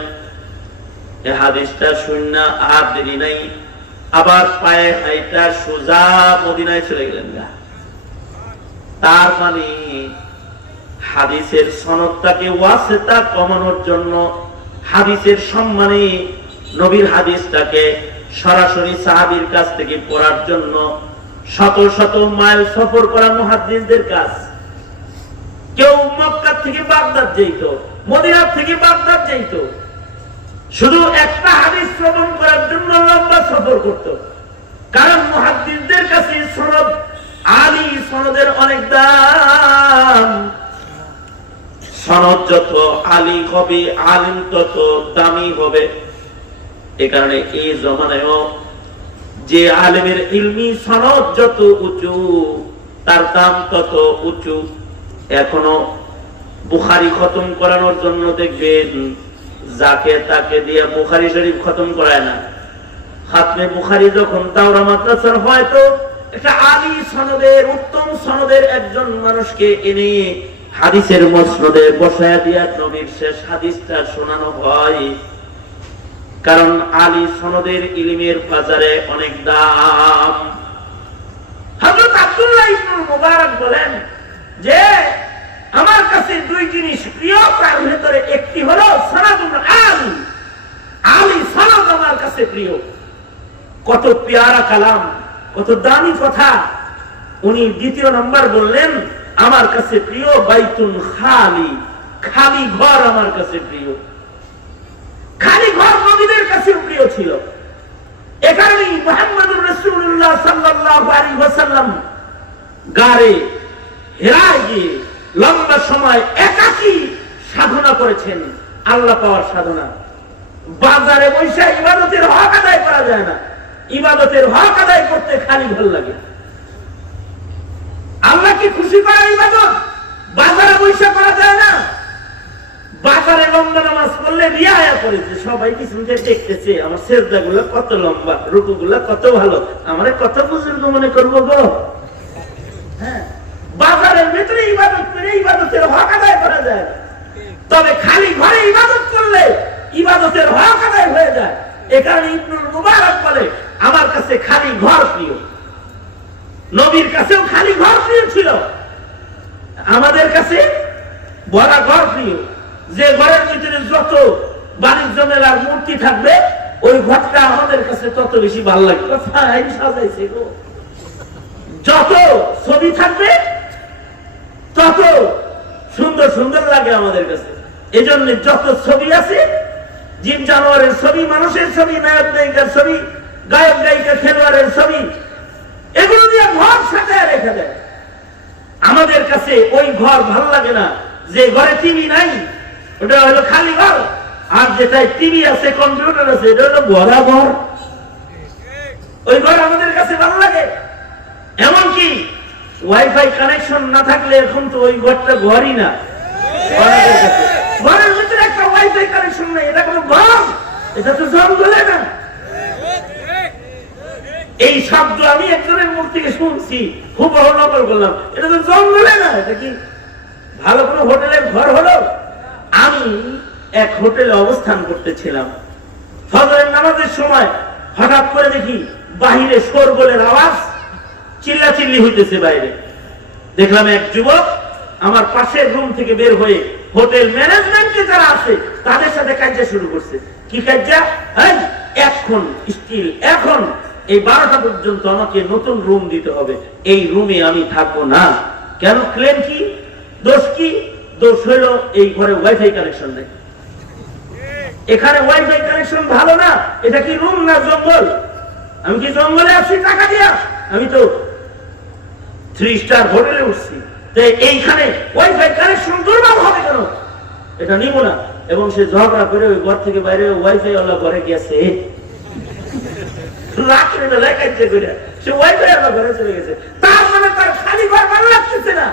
এই হাদিসটা শুননা আর দেরি নাই, আবার পায়ে হাইটা সোজা মদিনায় চলে গেলেন। তার মানে হাদিসের সনদটাকে ওয়াসিতা কমানোর জন্য, হাদিসের সম্মানে নবীর হাদিসটাকে সরাসরি সাহাবীর কাছ থেকে পড়ার জন্য শত শত মাইল সফর করা মুহাদ্দিসদের কাজ। কেউ মক্কা থেকে বাগদাদ যেত, মদিনা থেকে বাগদাদ যেত, শুধু একটা হাদিস শ্রবণ করার জন্য লম্বা সফর করত। কারণ মুহাদ্দিসদের কাছে সনদ, আলী সনদের অনেক দাম। সনদ যত আলী হবে, আলিম তত দামি হবে। এ কারণে এই জমানায়ও যে আলেমের ইলমি সনদ যত উঁচু, তার দাম তত উঁচু। এখনো বুখারী খতম করানোর জন্য দেখবেন যাকে তাকে দিয়ে বুখারী শরীফ খতম করায় না। খাতমে বুখারী যখন দাওরা মাদ্রাসার হয়তো একটা আলী সনদের, উত্তম সনদের একজন মানুষকে এনে হাদিসের মসনদে বসায়া দিয়া নবীর শেষ হাদিসটা শোনানো হয়। কারণ আলী সনদের ইলমের বাজারে অনেক দাম। হযরত আব্দুল্লাহ ইবনে মুবারক বলেন যে আমার কাছে দুই জিনিস প্রিয়, তার ভিতরে একটি হলো সনদুল আলী। আলী সনদ আমার কাছে প্রিয়। কত পেয়ারা কালাম, কত দামি কথা। উনি দ্বিতীয় নম্বর বললেন আমার কাছে প্রিয় বাইতুন খালি, খালি ঘর আমার কাছে প্রিয়। খালি ঘর নবীদের কাছে প্রিয় ছিল। এ কারণেই মুহাম্মদুর রাসূলুল্লাহ সাল্লাল্লাহু আলাইহি ওয়াসাল্লাম গারে হেরায় গিয়ে লম্বা সময় একাকী সাধনা করেছেন, আল্লাহ পাওয়ার সাধনা। বাজারে বসে ইবাদতের হক আদায় করা যায় না। ইবাদতের হক আদায় করতে খালি ভাল লাগে। আল্লাহকে খুশি করার ইবাদত বাজারে বসে করা যায় না। বাজারে লম্বা নামাজ পড়লে রিয়া করেছে, সবাই কিছু দেখতেছে আমার সেজদা গুলো কত লম্বা, রুকু গুলা কত ভালো, আমার কত বুজুর্গ মনে করবো গো। হ্যাঁ, বাজারের ভিতরে ইবাদত করে ইবাদতের হক আদায় করা যায়, তবে খালি ঘরে ইবাদত করলে ইবাদতের হক আদায় হয়ে যায়। এ কারণে ইবনুল মুবারক বলে আমার কাছে খালি ঘর প্রিয়। নবীর কাছেও খালি ঘর প্রিয় ছিল, আমাদের কাছে বড় ঘর প্রিয়। যে ঘরের ভিতরে যত বাণিজ্য মেলার মূর্তি থাকবে, ওই ঘরটা আমাদের কাছে তত বেশি ভালো লাগে। সাজাইছে গো, যত ছবি থাকবে তত সুন্দর সুন্দর লাগে আমাদের কাছে। এই জন্য যত ছবি আছে, জিন জানোয়ারের ছবি, মানুষের ছবি, নায়ক নায়িকার ছবি, গায়ক গায়িকা, খেলোয়াড়ের ছবি, এগুলো দিয়ে ঘর সাজায় রেখে দেয়। আমাদের কাছে ওই ঘর ভালো লাগে না যে ঘরে টিভি নাই, ওটা হলো খালি ঘর। আর যেটাই টিভি আছে, কম্পিউটার আছে, এটা হলো ভরা ঘর। ওই ঘর আমাদের কাছে ভালো লাগে। এমনকি ওয়াইফাই কানেকশন না থাকলে এখন তো ওই ঘরটা ঘরই না। ঘরের ভিতরে একটা ওয়াইফাই কানেকশন নেই, এটা কোনো ঘর? এটা তো জঙ্গলে না। এই শব্দ আমি একজনের মুখ থেকে শুনছি, খুব নকল করলাম। এটা তো জঙ্গলে না, এটা কি ভালো কোনো হোটেলের ঘর হলো? আমি এক হোটেলে অবস্থান করতেছিলাম, ফজরের নামাজের সময় হঠাৎ করে দেখি বাহিরে শোরগোলের আওয়াজ, চিল্লাচিল্লি হইতেছে বাইরে। দেখলাম এক যুবক আমার পাশের রুম থেকে বের হয়ে হোটেল ম্যানেজমেন্টে যারা আছে তাদের সাথে কাজা শুরু করছে। কি কাজা? এখন স্টিল, এখন এই 12টা পর্যন্ত আমাকে নতুন রুম দিতে হবে, এই রুমে আমি থাকবো না। কেন? ক্লেম কি? দোষ কি? দোষ হইল এই ঘরে ওয়াইফাই কানেকশন নেই। এখানে ওয়াইফাই কানেকশন ভালো না, এটা কি রুম না জঙ্গল? আমি কি জঙ্গলে আসছি টাকা দিয়া? আমি তো 3 স্টার হোটেলে উঠছি, এইখানে ওয়াইফাই কানেকশন দুর্বল হবে কেন? এটা নিব না। এবং সে ঝগড়া করে ওই ঘর থেকে বাইরে ওয়াইফাই ওয়ালা ঘরে গেছে, রাত্রে বেলায় কাজে করে সে ওয়াইফাই ওয়ালা ঘরে চলে গেছে। তার মানে তার খালি ঘর ভালো লাগতেছে না।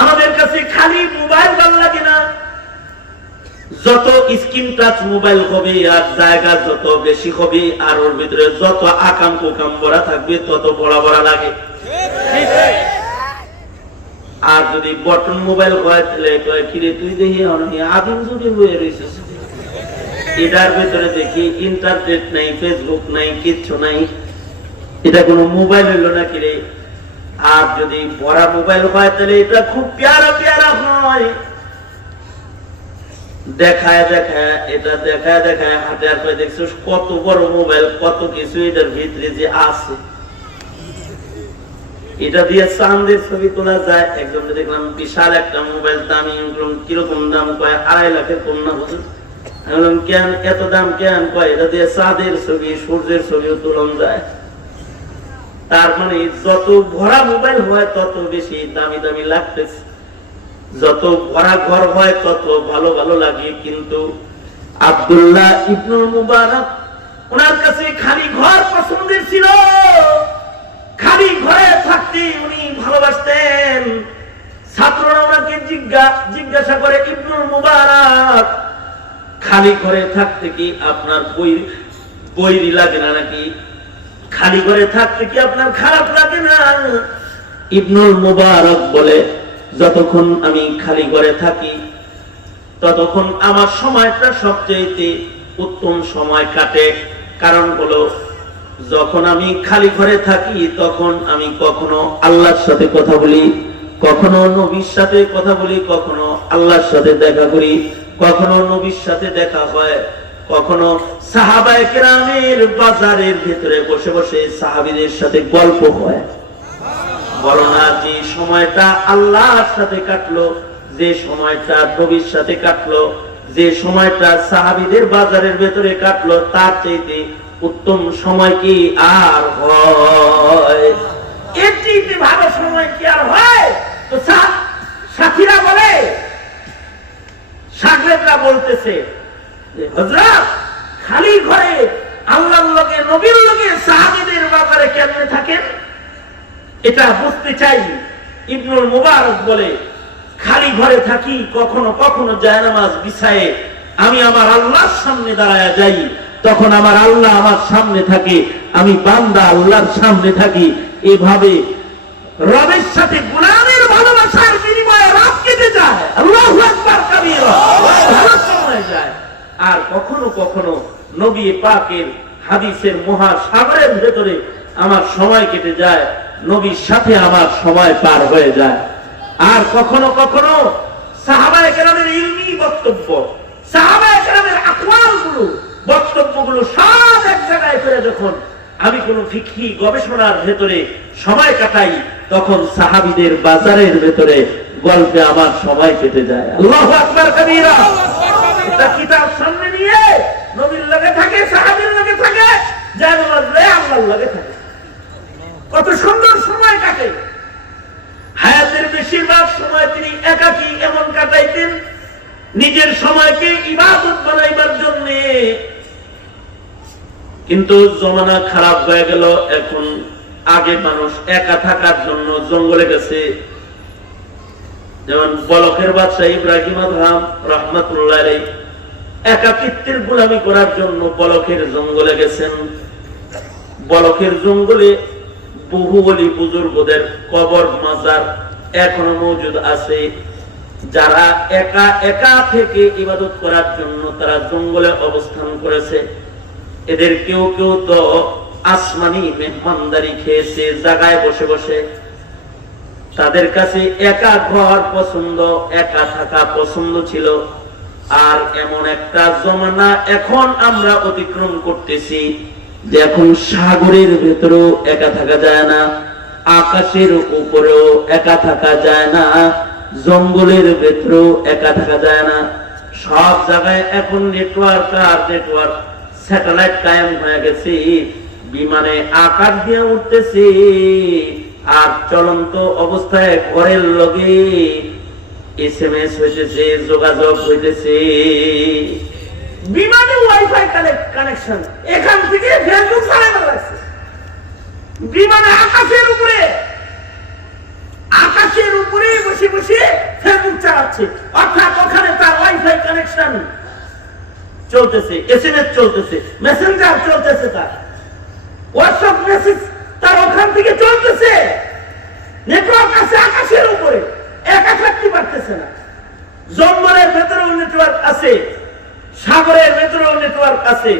আমাদের কাছে খালি মোবাইল ভালো লাগে না, যত স্ক্রিন টাচ মোবাইল হবে আর জায়গা যত বেশি হবে আর ওর ভিতরে যত আকাম কুকাম ভরা থাকবে তত বড় বড় লাগে। আর যদি বটন মোবাইল হয় তাহলে কিরে তুই দেখি আদিম যুগে হয়ে রয়েছিস। এটার ভিতরে দেখি ইন্টারনেট নাই, ফেসবুক নাই, কিচ্ছু নাই, এটা কোনো মোবাইল হইল না কিরে। আর যদি বড় মোবাইল হয় তাহলে এটা খুব প্যারা প্যারা হয়, দেখায় দেখায় এটা দেখায় দেখায় হাতে আর পায়ে দেখছিস কত বড় মোবাইল, কত কিছু এটার ভিতরে যে আছে। এটা দিয়ে চাঁদের ছবি তোলা যায়। একজন দেখলাম বিশাল একটা মোবাইল দামি, কিরকম দাম? কয় 2.5 লাখের কম না হুজুর। আমি বললাম কেন এত দাম কেন? কয় এটা দিয়ে চাঁদের ছবি সূর্যের ছবিও তোলন যায়। তার মানে যত ভরা মোবাইল হয় তত বেশি দামি দামি লাগতেছে, যত ভরা ঘর হয় তত ভালো ভালো লাগে। কিন্তু আব্দুল্লাহ ইবনুল মুবারক ওনার কাছে খালি ঘর পছন্দের ছিল, খালি ঘরে থাকতে উনি ভালোবাসতেন। ছাত্ররা ওনাকে জিজ্ঞাসা করে, ইবনুল মুবারক খালি ঘরে থাকতে কি আপনার বৈরি লাগে না নাকি? খালি ঘরে থাকতে কি আপনার খারাপ লাগে না? ইবনুল মুবারক বলে, যতক্ষণ আমি খালি ঘরে থাকি ততক্ষণ আমার সময়টা সবচেয়ে উত্তম সময় কাটে। কারণ হলো যখন আমি খালি ঘরে থাকি তখন আমি কখনো আল্লাহর সাথে কথা বলি, কখনো নবীর সাথে কথা বলি, কখনো আল্লাহর সাথে দেখা করি, কখনো নবীর সাথে দেখা হয়, কখনো সাহাবায়ে কেরামের বাজারের ভিতরে বসে বসে সাহাবীদের সাথে গল্প হয়। বলো না যে সময়টা আল্লাহর সাথে কাটলো, যে সময়টা নবীর সাথে কাটলো, যে সময়টা সাহাবীদের বাজারের ভেতরে কাটলো, তার চাইতে উত্তম সময় কি আর হয়? এর চাইতে ভালো সময় কি আর হয়? তো সাথীরা বলে, শাগরেদরা বলতেছে যে হযরত খালি ঘরে আল্লাহর লগে নবীর লগে সাহাবীদের বাজারে কেমনে থাকেন এটা বুঝতে চাই। ইবনুল মুবারক বলে, খালি ঘরে থাকি, কখনো কখনো জায়নামাজ বিছায়ে আমি আমার আল্লাহর সামনে দাঁড়ায়া যাই, তখন আমার আল্লাহ আমার সামনে থাকে, আমি বান্দা আল্লাহর সামনে থাকি। এভাবে রবের সাথে গোলামের ভালোবাসার বিনিময়ে রাত কেটে যায়, আল্লাহু আকবার কাবীরা, ভালো সময় যায়। আর কখনো কখনো নবী পাকের হাদিসের মহাসাগরের ভেতরে আমার সময় কেটে যায়, নবীর সাথে আমার সময় পার হয়ে যায়। আর কখনো কখনো সাহাবায়ে কেরামের ইলমি বক্তব্য, সাহাবায়ে কেরামের আকওয়ালগুলো, বক্তব্যগুলো সব এক জায়গায় করে যখন আমি কোন ফিকহি গবেষণার ভেতরে সময় কাটাই, তখন সাহাবীদের বাজারের ভেতরে গল্পে আমার সময় কেটে যায়। আল্লাহু আকবার কাবীরা। এটা কিতাব সামনে নিয়ে নবীর লগে থাকে, সাহাবীর লগে থাকে, জায়নামাজ লয়ে আল্লাহর লগে থাকে, কত সুন্দর সময় কাটে। হায়াতের বেশিরভাগ সময় তিনি একাকী এমন কাটাইতেন, নিজের সময়কে ইবাদত বানাইবার জন্য। কিন্তু জমানা খারাপ হয়ে গেল, এখন আগে মানুষ একা থাকার জন্য জঙ্গলে গেছে। যেমন বলখের বাদশাহ ইব্রাহিম আদহাম রাহমাতুল্লাহ আলাইহি একাকিত্বের গোলামি করার জন্য বলখের জঙ্গলে গেছেন। বলখের জঙ্গলে বহু ওলি বুজুর্গদের কবর মাজার এখনো মজুদ আছে। যারা একা একা থেকে ইবাদত করার জন্য তারা জঙ্গলে অবস্থান করেছে, এদের কেউ কেউ তো আসমানি মেহমানদারি খেয়েছে জায়গায় বসে বসে। তাদের কাছে একা ঘর পছন্দ, একা থাকা পছন্দ ছিল। আর এমন একটা জমানা এখন আমরা অতিক্রম করতেছি যে এখন সাগরের ভেতরেও একা থাকা যায় না, আকাশের উপরেও একা থাকা যায় না, জঙ্গলের ভেতরেও একা থাকা যায় না। সব জায়গায় এখন নেটওয়ার্ক আর নেটওয়ার্ক, স্যাটেলাইট কায়েম হয়ে গেছে। বিমানে আকাশ দিয়ে উঠতেছে আর চলন্ত অবস্থায় ঘরের লগে SMS হইতেছে, যোগাযোগ হইতেছে। বিমানে ওয়াইফাই কানেকশন, এখান থেকে ফেসবুক চালাতে লাগছে। বিমানে আকাশের উপরে বসে বসে ফেসবুক চালাচ্ছে, অর্থাৎ ওখানে তার ওয়াইফাই কানেকশন চলতেছে, SMS চলতেছে, মেসেঞ্জার চলতেছে, তার হোয়াটসঅ্যাপ মেসেজ তার ওখান থেকে চলতেছে। নেটওয়ার্ক আছে আকাশের উপরে, একা থাকতে পারতেছে না। জঙ্গলের ভেতরেও নেটওয়ার্ক আছে, সাগরের ভেতরেও নেটওয়ার্ক আছে।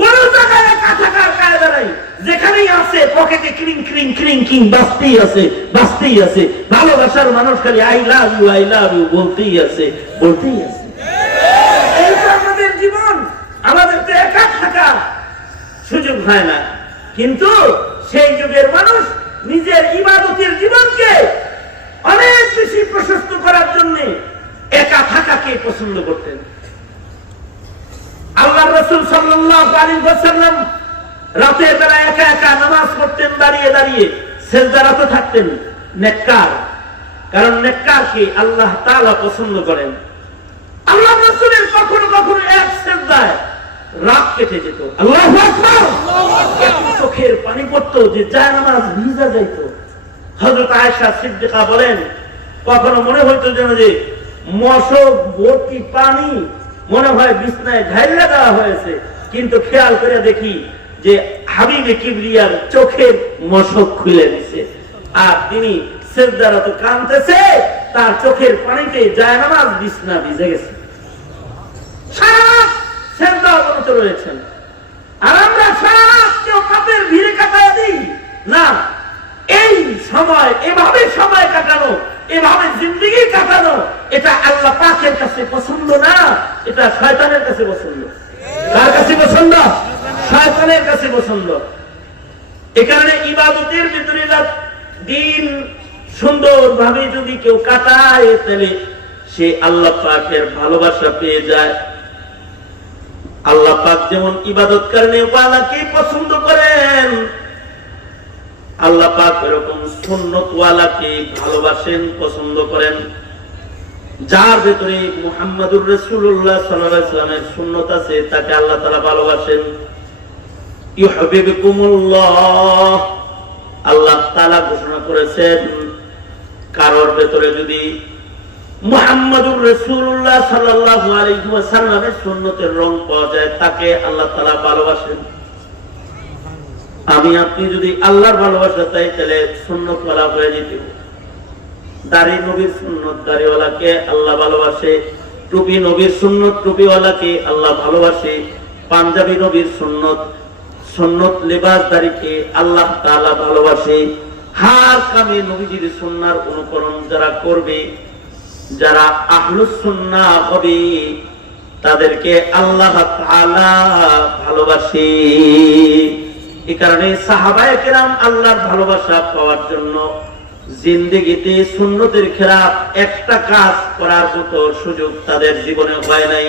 কোন জায়গায় একা থাকার কায়দা নাই। যেখানেই আছে পকেটে ক্রিং ক্রিং ক্রিং ক্রিং বাজতেই আছে, বাজতেই আছে। ভালোবাসার মানুষ খালি আই লাভ ইউ বলতেই আছে, বলতেই আছে। এই তো আমাদের জীবন। আমাদের তো একা থাকা সুযোগ হয় না, কিন্তু সেই যুগের মানুষ নিজের ইবাদতের জীবনকে অনেক বেশি প্রশস্ত করার জন্য একা থাকাকে পছন্দ করতেন। আল্লাহর রাসূল সাল্লাল্লাহু আলাইহি ওয়াসাল্লাম রাতের বেলা একা একা নামাজ পড়তেন, দাঁড়িয়ে দাঁড়িয়ে সিজদারত থাকতেন। নেককার, কারণ নেককারকে আল্লাহ তাআলা পছন্দ করেন। আল্লাহর রাসূলের কখনো কখনো এক সিজদায় রাত কেটে যেত। আল্লাহু আকবার। চোখের পানি পড়তো যে জায়নামাজ ভিজা যাইত। হযরত আয়েশা সিদ্দিকা বলেন, কখনো মনে হইতো যেন যে মশক ভর্তি পানি মনে হয় বিছনায় ঢাইলা দেওয়া হয়েছে, কিন্তু খেয়াল করে দেখি যে হাবিবে কিবরিয়ার চোখের মশক খুলে দিছে, আর তিনি সিজদারত কাঁদতেছে, তার চোখের পানিতে জায়নামাজ বিছনা ভিজে গেছে। সারা সিজদা অবনত রয়েছেন, আর আমরা সারা রাত কেউ পাপের ভিড়ে কাটায় দিই না। এই সময় এভাবে সময় কাটানো, এভাবে জিন্দেগি কাটানো, এটা আল্লাহ পাকের কাছে পছন্দ না, এটা শয়তানের কাছে পছন্দ। কার কাছে পছন্দ? শয়তানের কাছে পছন্দ। এ কারণে ইবাদতের ভিতরে দিন সুন্দরভাবে যদি কেউ কাটায়, তাহলে সে আল্লাহ পাকের ভালোবাসা পেয়ে যায়। আল্লাহ পাক যেমন ইবাদত করনে ওয়ালাকে পছন্দ করেন, আল্লাহ পাক এরকম সুন্নত ওয়ালাকে ভালোবাসেন, পছন্দ করেন। যার ভেতরে মুহাম্মদুর রাসূলুল্লাহ সাল্লাল্লাহু আলাইহি ওয়াসাল্লামের সুন্নত আছে, তাকে আল্লাহ তাআলা ভালোবাসেন। ইউহিব্বুকুমুল্লাহ, আল্লাহ তাআলা ঘোষণা করেছেন, কারোর ভেতরে যদি মুহাম্মদুর রাসূলুল্লাহ সাল্লাল্লাহু আলাইহি ওয়াসাল্লামের সুন্নতের রং পাওয়া যায়, তাকে আল্লাহ তাআলা ভালোবাসেন। আমি আপনি যদি আল্লাহর ভালোবাসা চাই, তাহলে সুন্নতওয়ালা হয়ে যেতে হবে। দাড়ি নবীর সুন্নত, দাড়িওয়ালাকে আল্লাহ ভালোবাসে। টুপি নবীর সুন্নত, টুপিওয়ালাকে আল্লাহ ভালোবাসে। পাঞ্জাবি নবীর সুন্নত, সুন্নত লেবাসদারিকে আল্লাহ তাআলা ভালোবাসে। হার কামে নবীজির সুন্নাহর অনুকরণ যারা করবে, যারা আহলুস সুন্নাহ হবে, তাদেরকে আল্লাহ তাআলা ভালোবাসে। এই কারণে সাহাবায়ে কেরাম আল্লাহর ভালোবাসা পাওয়ার জন্য জিন্দেগিতে সুন্নতের খেলাফ একটা কাজ করার মতো সুযোগ তাদের জীবনে হয় নাই।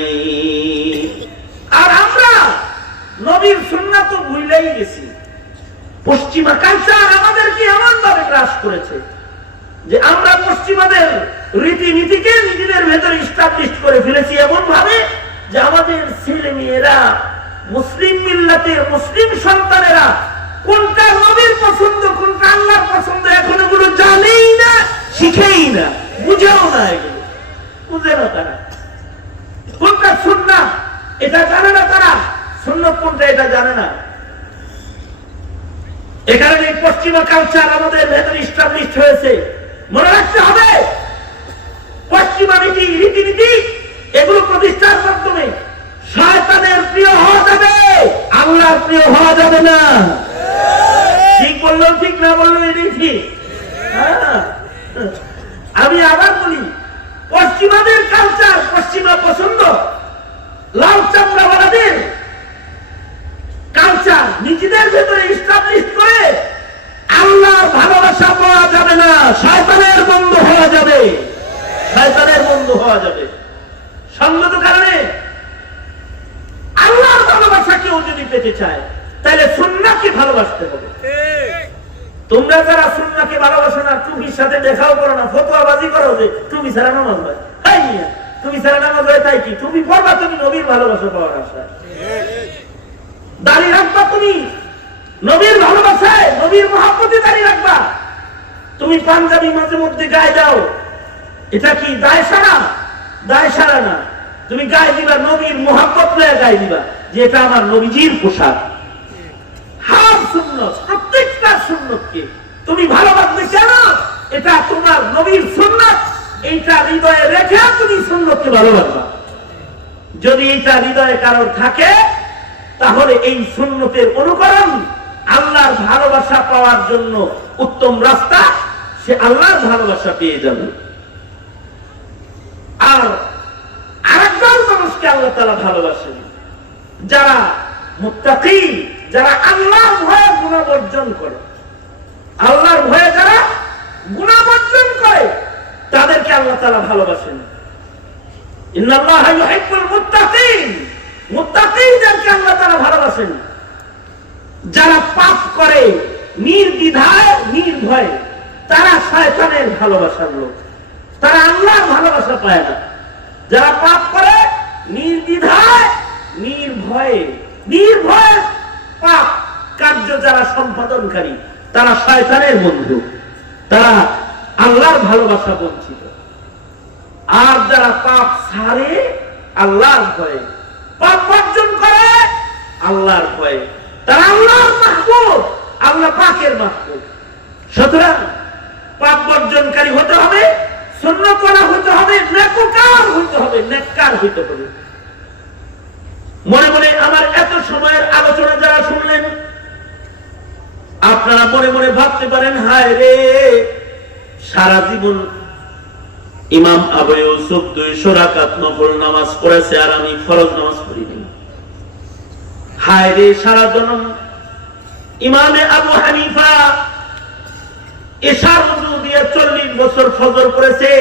আর আমরা নবীর সুন্নাহ তো ভুলেই গেছি। পশ্চিমা কালচার আমাদেরকে এমন ভাবে গ্রাস করেছে যে আমরা পশ্চিমাদের রীতিনীতিকে নিজেদের ভেতরে এস্টাবলিশ করে ফেলেছি, এমন ভাবে যে আমাদের ছেলে মেয়েরা, মুসলিম মিল্লাতের মুসলিম সন্তানেরা কোনটা নবীর পছন্দ, কোনটা আল্লাহর পছন্দ, এখন এগুলো জানেই না, শিখেই না, বুঝেও না। এগুলো বুঝে না তারা। কোনটা সুন্নাহ এটা জানে না তারা, সুন্নাত কোনটা এটা জানে না। এখানে এই পশ্চিমা কালচার আমাদের ভেতরে এস্টাবলিশ হয়েছে। মনে রাখতে হবে, পশ্চিমা রীতিনীতি এগুলো প্রতিষ্ঠার মাধ্যমে শয়তানের প্রিয় হওয়া যাবে, আল্লাহর প্রিয় হওয়া যাবে না। ঠিক বললেও ঠিক, না বললেও এটাই ঠিক। আমি আবার বলি, পশ্চিমাদের কালচার, পশ্চিমা পছন্দ, লাল চামড়াওয়ালাদের কালচার নিজেদের ভেতরে এস্টাবলিশ করে আল্লাহর ভালোবাসা শয়তানের বন্ধু হওয়া যাবে, শয়তানের বন্ধু হওয়া যাবে। সঙ্গত কারণে আল্লাহর ভালোবাসা কেউ যদি পেতে চায় তাহলে সুন্নাহকে ভালোবাসতে হবে। তোমরা যারা সুন্নাহকে ভালোবাসো না, টুপির সাথে দেখাও করো না, ফতোয়াবাজি করো যে টুপি ছাড়া নামাজ হয়, টুপি ছাড়া নামাজ হয় তাই কি? টুপি পড়বা তুমি নবীর ভালোবাসা পাওয়ার আশায়, দাড়ি রাখবা তুমি নবীর ভালোবাসায়, নবীর মহব্বতে দাড়ি রাখবা। তুমি পাঞ্জাবি মাঝে মধ্যে গায়ে দাও, এটা কি দায় সারা? দায় সারা না। তুমি গায়ে দিবা নবীর মহব্বত লয়ে গায়ে দিবা যে এটা আমার নবীজির পোশাক। হার সুন্নত, প্রত্যেকটা সুন্নতকে তুমি ভালোবাসবে কেন? এটা তোমার নবীর সুন্নত, এইটা হৃদয়ে রেখে তুমি সুন্নতকে ভালোবাসবা। যদি এইটা হৃদয়ে কারোর থাকে তাহলে এই সুন্নতের অনুকরণ আল্লাহর ভালোবাসা পাওয়ার জন্য উত্তম রাস্তা, সে আল্লাহর ভালোবাসা পেয়ে যাবে। আর আরেকজন মানুষকে আল্লাহ তাআলা ভালোবাসেন, যারা মুত্তাকি, যারা আল্লাহর ভয়ে গুনাহ বর্জন করে, আল্লাহর ভয়ে যারা গুনাহ বর্জন করে তাদেরকে আল্লাহ তাআলা ভালোবাসেন। ইন্নাল্লাহা ইউহিব্বুল মুত্তাকিন, মুত্তাকিদেরকে আল্লাহ তাআলা ভালোবাসেন। যারা পাপ করে নির্দ্বিধায় নির্ভয়ে, তারা শয়তানের ভালোবাসার লোক, তারা আল্লাহর ভালোবাসা পায় না। যারা পাপ করে নির্দ্বিধায় নির্ভয়ে, নির্ভয়ে পাপ কার্য যারা সম্পাদনকারী, তারা শয়তানের বন্ধু, তারা আল্লাহর ভালোবাসা বঞ্চিত। আর যারা পাপ ছাড়ে আল্লাহর ভয়ে, পাপ বর্জন করে আল্লাহর ভয়ে, তারা আল্লাহর মাহবুব, আল্লাহ পাকের মাহবুব। সুতরাং পাপ বর্জনকারী হতে হবে, সুন্নতওয়ালা হতে হবে, নেককার হতে হবে, নেককার হতে হবে। মনে মনে আমার এত সময়ের আলোচনা যারা শুনলেন, আপনারা মনে মনে ভাবতে পারেন, হায় রে, সারা জীবন ইমাম আবু ইউসুফ 200 রাকাত নফল নামাজ পড়েছে আর আমি ফরজ নামাজ পড়িনি। হায় রে, সারা জনম ইমামে আবু হানিফা এশার ওযু দিয়ে 40 বছর ফজর পড়েছে,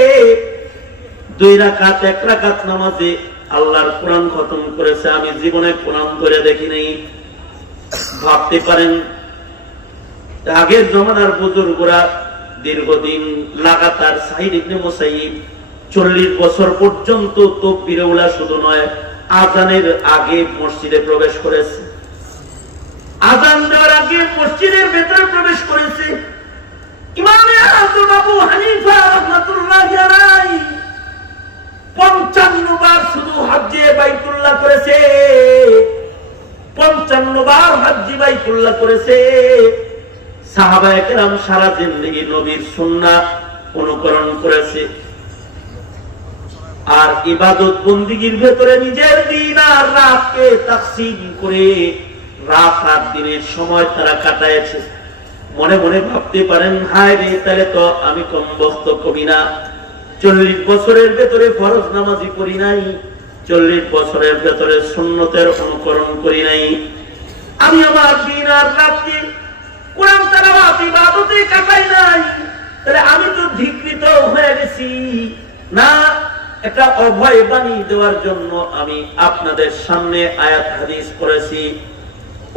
2 রাকাত 1 রাকাত নামাজে আল্লাহর কোরআন খতম করেছে, আমি জীবনে কোরআন ধরে দেখি নাই। ভাবতে পারেন আগের জমানার বুজুর্গরা দীর্ঘদিন লাগাতার সাঈদ ইবনে মুসাইয়িব 40 বছর পর্যন্ত তাকবীরে উলা শুধু নয়, আযানের আগে মসজিদে প্রবেশ করেছে, আযান দেওয়ার আগে মসজিদের ভেতরে প্রবেশ করেছে। ইমামে আযম আবু হানিফা রাহমাতুল্লাহি আলাইহি 55 বার শুধু হজ্জে বাইতুল্লাহ করেছে, 55 বার হজ্জে বাইতুল্লাহ করেছে। সাহাবায়ে কেরাম সারা জিন্দেগি নবীর সুন্নাহ অনুকরণ করেছে। আর ইবাদত বন্দেগীর ভেতরে নিজের দিন আর রাতকে তাকসীম করে রাত আর দিনের সময় তারা কাটায়ছে। মনে মনে ভাবতে পারেন, হায় রে, তাহলে তো আমি কম বক্ত কবি না। 40 বছরের ভেতরে ফরজ নামাজি পড়ি নাই, 40 বছরের ভেতরে সুন্নতের অনুকরণ করি নাই। আমি আমার দিন আর রাতকে কোরআন তেলাওয়াত ইবাদতে কাটাই নাই, তাহলে আমি তো ধিকৃত হয়ে গেছি না। একটা অভয় বাণী দেওয়ার জন্য আমি আপনাদের সামনে আয়াত হাদিস পড়েছি।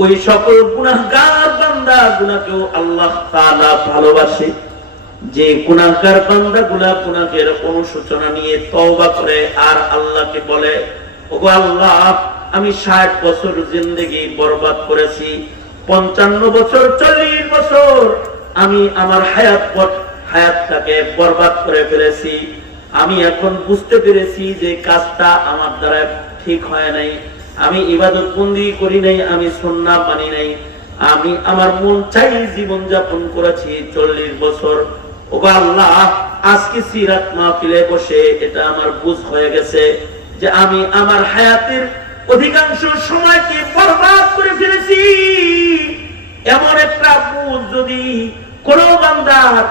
ওই সকল গুনাহগার বান্দাগুলোকেও আল্লাহ তাআলা ভালোবাসে, যে গুনাহগার বান্দাগুলা গুনাহের অনুশোচনা নিয়ে তওবা করে আর আল্লাহকে বলে, ওগো আল্লাহ, আমি 60 বছর জিন্দেগি বরবাদ করেছি, 55 বছর 40 বছর আমি আমার হায়াতটাকে বরবাদ করে ফেলেছি। আমি এখন বুঝতে পেরেছি যে কাজটা আমার দ্বারা ঠিক হয় নাই, আমি ইবাদত বন্দি করি নাই, আমি সুন্নাহ মানি নাই, আমি আমার মন চাই জীবন যাপন করেছি 40 বছর। ওগো আল্লাহ, আজকে সিরাত মাহফিলে বসে এটা আমার বুঝ হয়ে গেছে যে আমি আমার হায়াতের অধিকাংশ সময়কে বরবাদ করে ফেলেছি। এমন একটা বুঝ যদি কোন বান্দার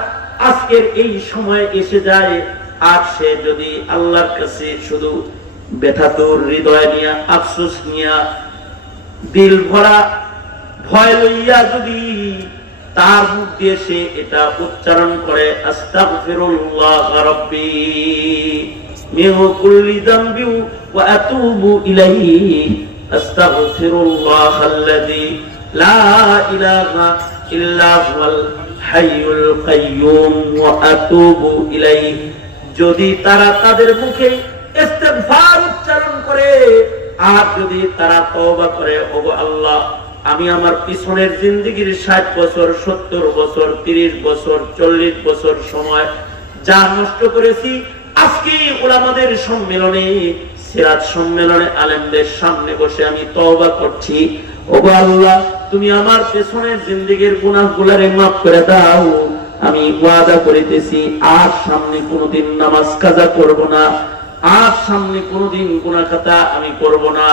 আজকের এই সময় এসে যায়, আর সে যদি আল্লাহর কাছে শুধু ব্যথাতুর হৃদয় নিয়া, আফসোস নিয়া, দিল ভরা ভয় লইয়া যদি তার মুখ দিয়ে সে এটা উচ্চারণ করে আস্তাগফিরুল্লাহ রাব্বি মিন কুল্লি যামবি ওয়া আতুবু ইলাইহি আস্তাগফিরুল্লাহাল্লাযী লা ইলাহা ইল্লা হুয়াল হাইয়ুল কাইয়্যুম ওয়া আতুবু ইলাইহি। যদি তারা তাদের মুখে ইস্তিগফার উচ্চারণ করে আর যদি তারা তওবা করে, ওগো আল্লাহ আমি আমার পিছনের জিন্দেগির 60 বছর 70 বছর 30 বছর 40 বছর সময় যা নষ্ট করেছি, আজকে উলামাদের সম্মেলনে সিরাত সম্মেলনে আলেমদের সামনে বসে আমি তওবা করছি। ওগো আল্লাহ তুমি আমার পেছনের জিন্দেগির গুনাহগুলোরে মাফ করে দাও। আমি ওয়াদা করিতেছি আর সামনে কোনোদিন নামাজ কাজা করব না, আর সামনে কোনোদিন গুনাহ খাতা আমি করব না।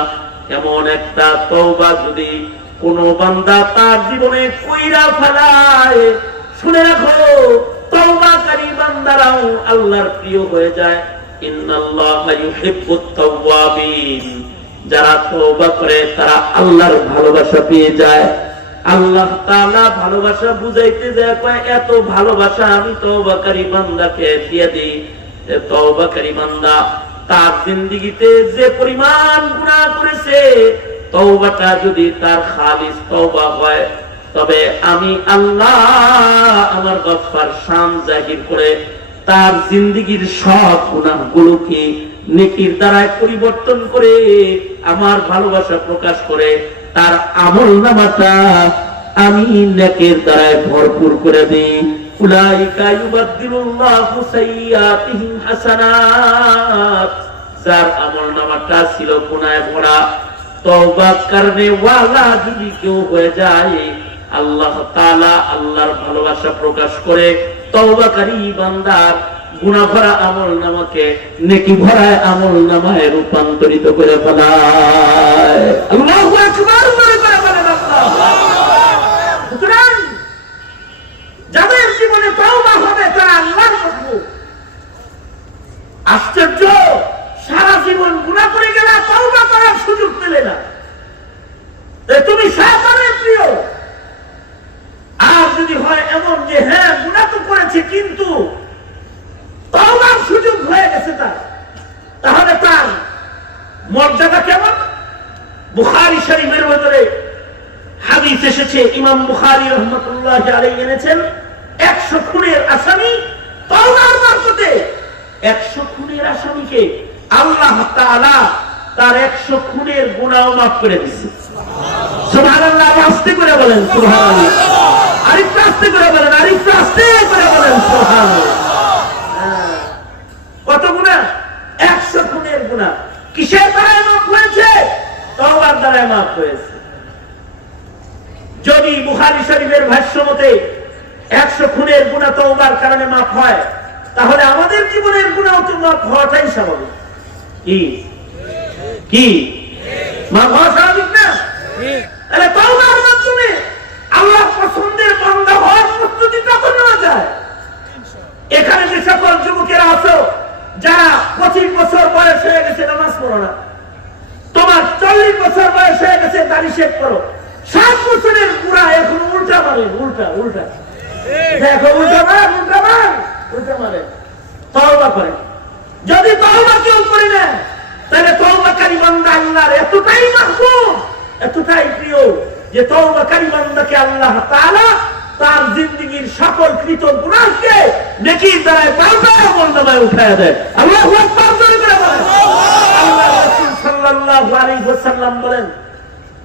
এমন একটা তওবা যদি কোন বান্দা তার জীবনে কইরা ফেলায়, শুনে রাখো তওবাকারী বান্দারাও আল্লাহর প্রিয় হয়ে যায়। ইন্নাল্লাহা ইউহিব্বুত তাওয়াবিন, যারা তওবা করে তারা আল্লাহর ভালোবাসা পেয়ে যায়। আল্লাহ তাআলা ভালোবাসা বুঝাইতে যায়, কয় এত ভালোবাসা আমি তওবাকারী বান্দাকে দিয়ে দেই। তওবাকারী বান্দা তার জিন্দেগিতে যে পরিমাণ গুনাহ করেছে, তওবাটা যদি তার খালিস তওবা হয়, তবে আমি আল্লাহ আমার গফফার শান জাহির করে তার জিন্দেগির সব গুনাহগুলোকে নেকির দ্বারা পরিবর্তন করে আমার ভালোবাসা প্রকাশ করে তার আমলনামাটা আমি নেকের দ্বারা ভরপুর করে দেই। উলাইকা ইউবাদদিলুল্লাহু সাইয়্যাতিহিম হাসানাত, যার আমলনামাটা ছিল গুনাহে ভরা, তওবা করনে ওয়ালা যদি কেউ হয়ে যায়, আল্লাহ তাআলা আল্লাহর ভালোবাসা প্রকাশ করে তওবাকারী বান্দার গুনাহ ভরা আমলনামাকে নেকি ভরা আমলনামায় রূপান্তরিত করে ফেলায়। আল্লাহু আকবার বলে বলেন আল্লাহ। সুতরাং যাদের জীবনে তওবা হবে তারা আল্লাহর মাহবুব। আশ্চর্য, সারা জীবন গুনাহ করে গেলে তওবা করার সুযোগ পেলে না, তুমি শয়তানের প্রিয়। আর যদি হয় এমন যে হ্যাঁ গুনাহ তো করেছে কিন্তু তওবার সুযোগ হয়ে গেছে তার, তাহলে তার মর্যাদা কেমন? বুখারী শরীফের ভিতরে হাদিস এসেছে, ইমাম বুখারী রাহমাতুল্লাহি আলাইহি এনেছেন 100 খুনের আসামি তওবার বরকতে 100 খুনের আসামিকে আল্লাহ তাআলা তার 100 খুনের গুনাহ মাফ করে দিয়েছে। সুবহানাল্লাহ, আস্তে করে বলেন সুবহানাল্লাহ, আরেকটু আস্তে করে বলেন, আরেকটু আস্তে করে বলেন সুবহানাল্লাহ। কত গুনাহ? 100 খুনের গুনাহ। কিসের দ্বারা মাফ হয়েছে? তওবার দ্বারা মাফ হয়েছে। যদি বুখারী শরীফের ভাষ্য মতে 100 খুনের গুনাহ তওবার কারণে মাফ হয়, তাহলে আমাদের জীবনের গুনাহ তো মাফ হওয়াটাই স্বাভাবিক। কি কি মাফ হওয়া স্বাভাবিক না? তাহলে তওবার মাধ্যমে আল্লাহ পছন্দের বান্দা হওয়ার প্রস্তুতি কখন নেওয়া যায়? এখানে যে সকল যুবকেরা আছো যারা 25 বছর বয়স হয়ে গেছে নামাজ পড়ো না, তোমার 40 বছর বয়স হয়ে গেছে দাড়ি শেভ করো, 7 বছরের বুড়া এখন উল্টা মারে, উল্টা উল্টা দেখো, উল্টা মার উল্টা মার উল্টা মারে, তওবা করে। যদি তওবা কেউ করে না, তাহলে তওবাকারী বান্দা আল্লাহর এতটাই মাহবুব, এতটাই প্রিয় যে তওবাকারী বান্দাকে আল্লাহ তাআলা তার জিন্দেগীর সকল কৃত গুনাহকে নেকির দ্বারা পাল্টায় আমলনামায় উঠায় দেয়। আল্লাহু আকবার বলে বলেন। আল্লাহ রাসূল সাল্লাল্লাহু আলাইহি ওয়াসাল্লাম বলেন,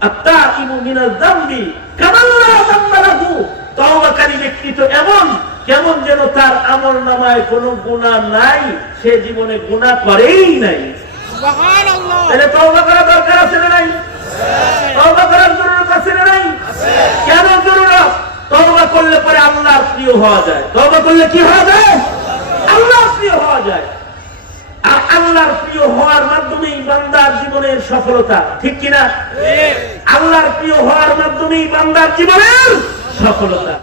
আত-তাইবু মিনাল যামবি কামান লা যামবা লাহু, তওবাকারী ব্যক্তি তো এমন কেমন যেন তার আমলনামায় কোনো গুনাহ নাই, সে জীবনে গুনাহ করেই নাই। সুবহানাল্লাহ। তাহলে তওবা করা দরকার আছে না নাই? তওবা করার জরুরত আছে না নাই? কেন জরুরত? তওবা করলে পরে আল্লাহর প্রিয় হওয়া যায়। তওবা করলে কি হওয়া যায়? আল্লাহর প্রিয় হওয়া যায়। আর আল্লাহর প্রিয় হওয়ার মাধ্যমেই বান্দার জীবনের সফলতা, ঠিক কিনা? আল্লাহর প্রিয় হওয়ার মাধ্যমেই বান্দার জীবনের সফলতা।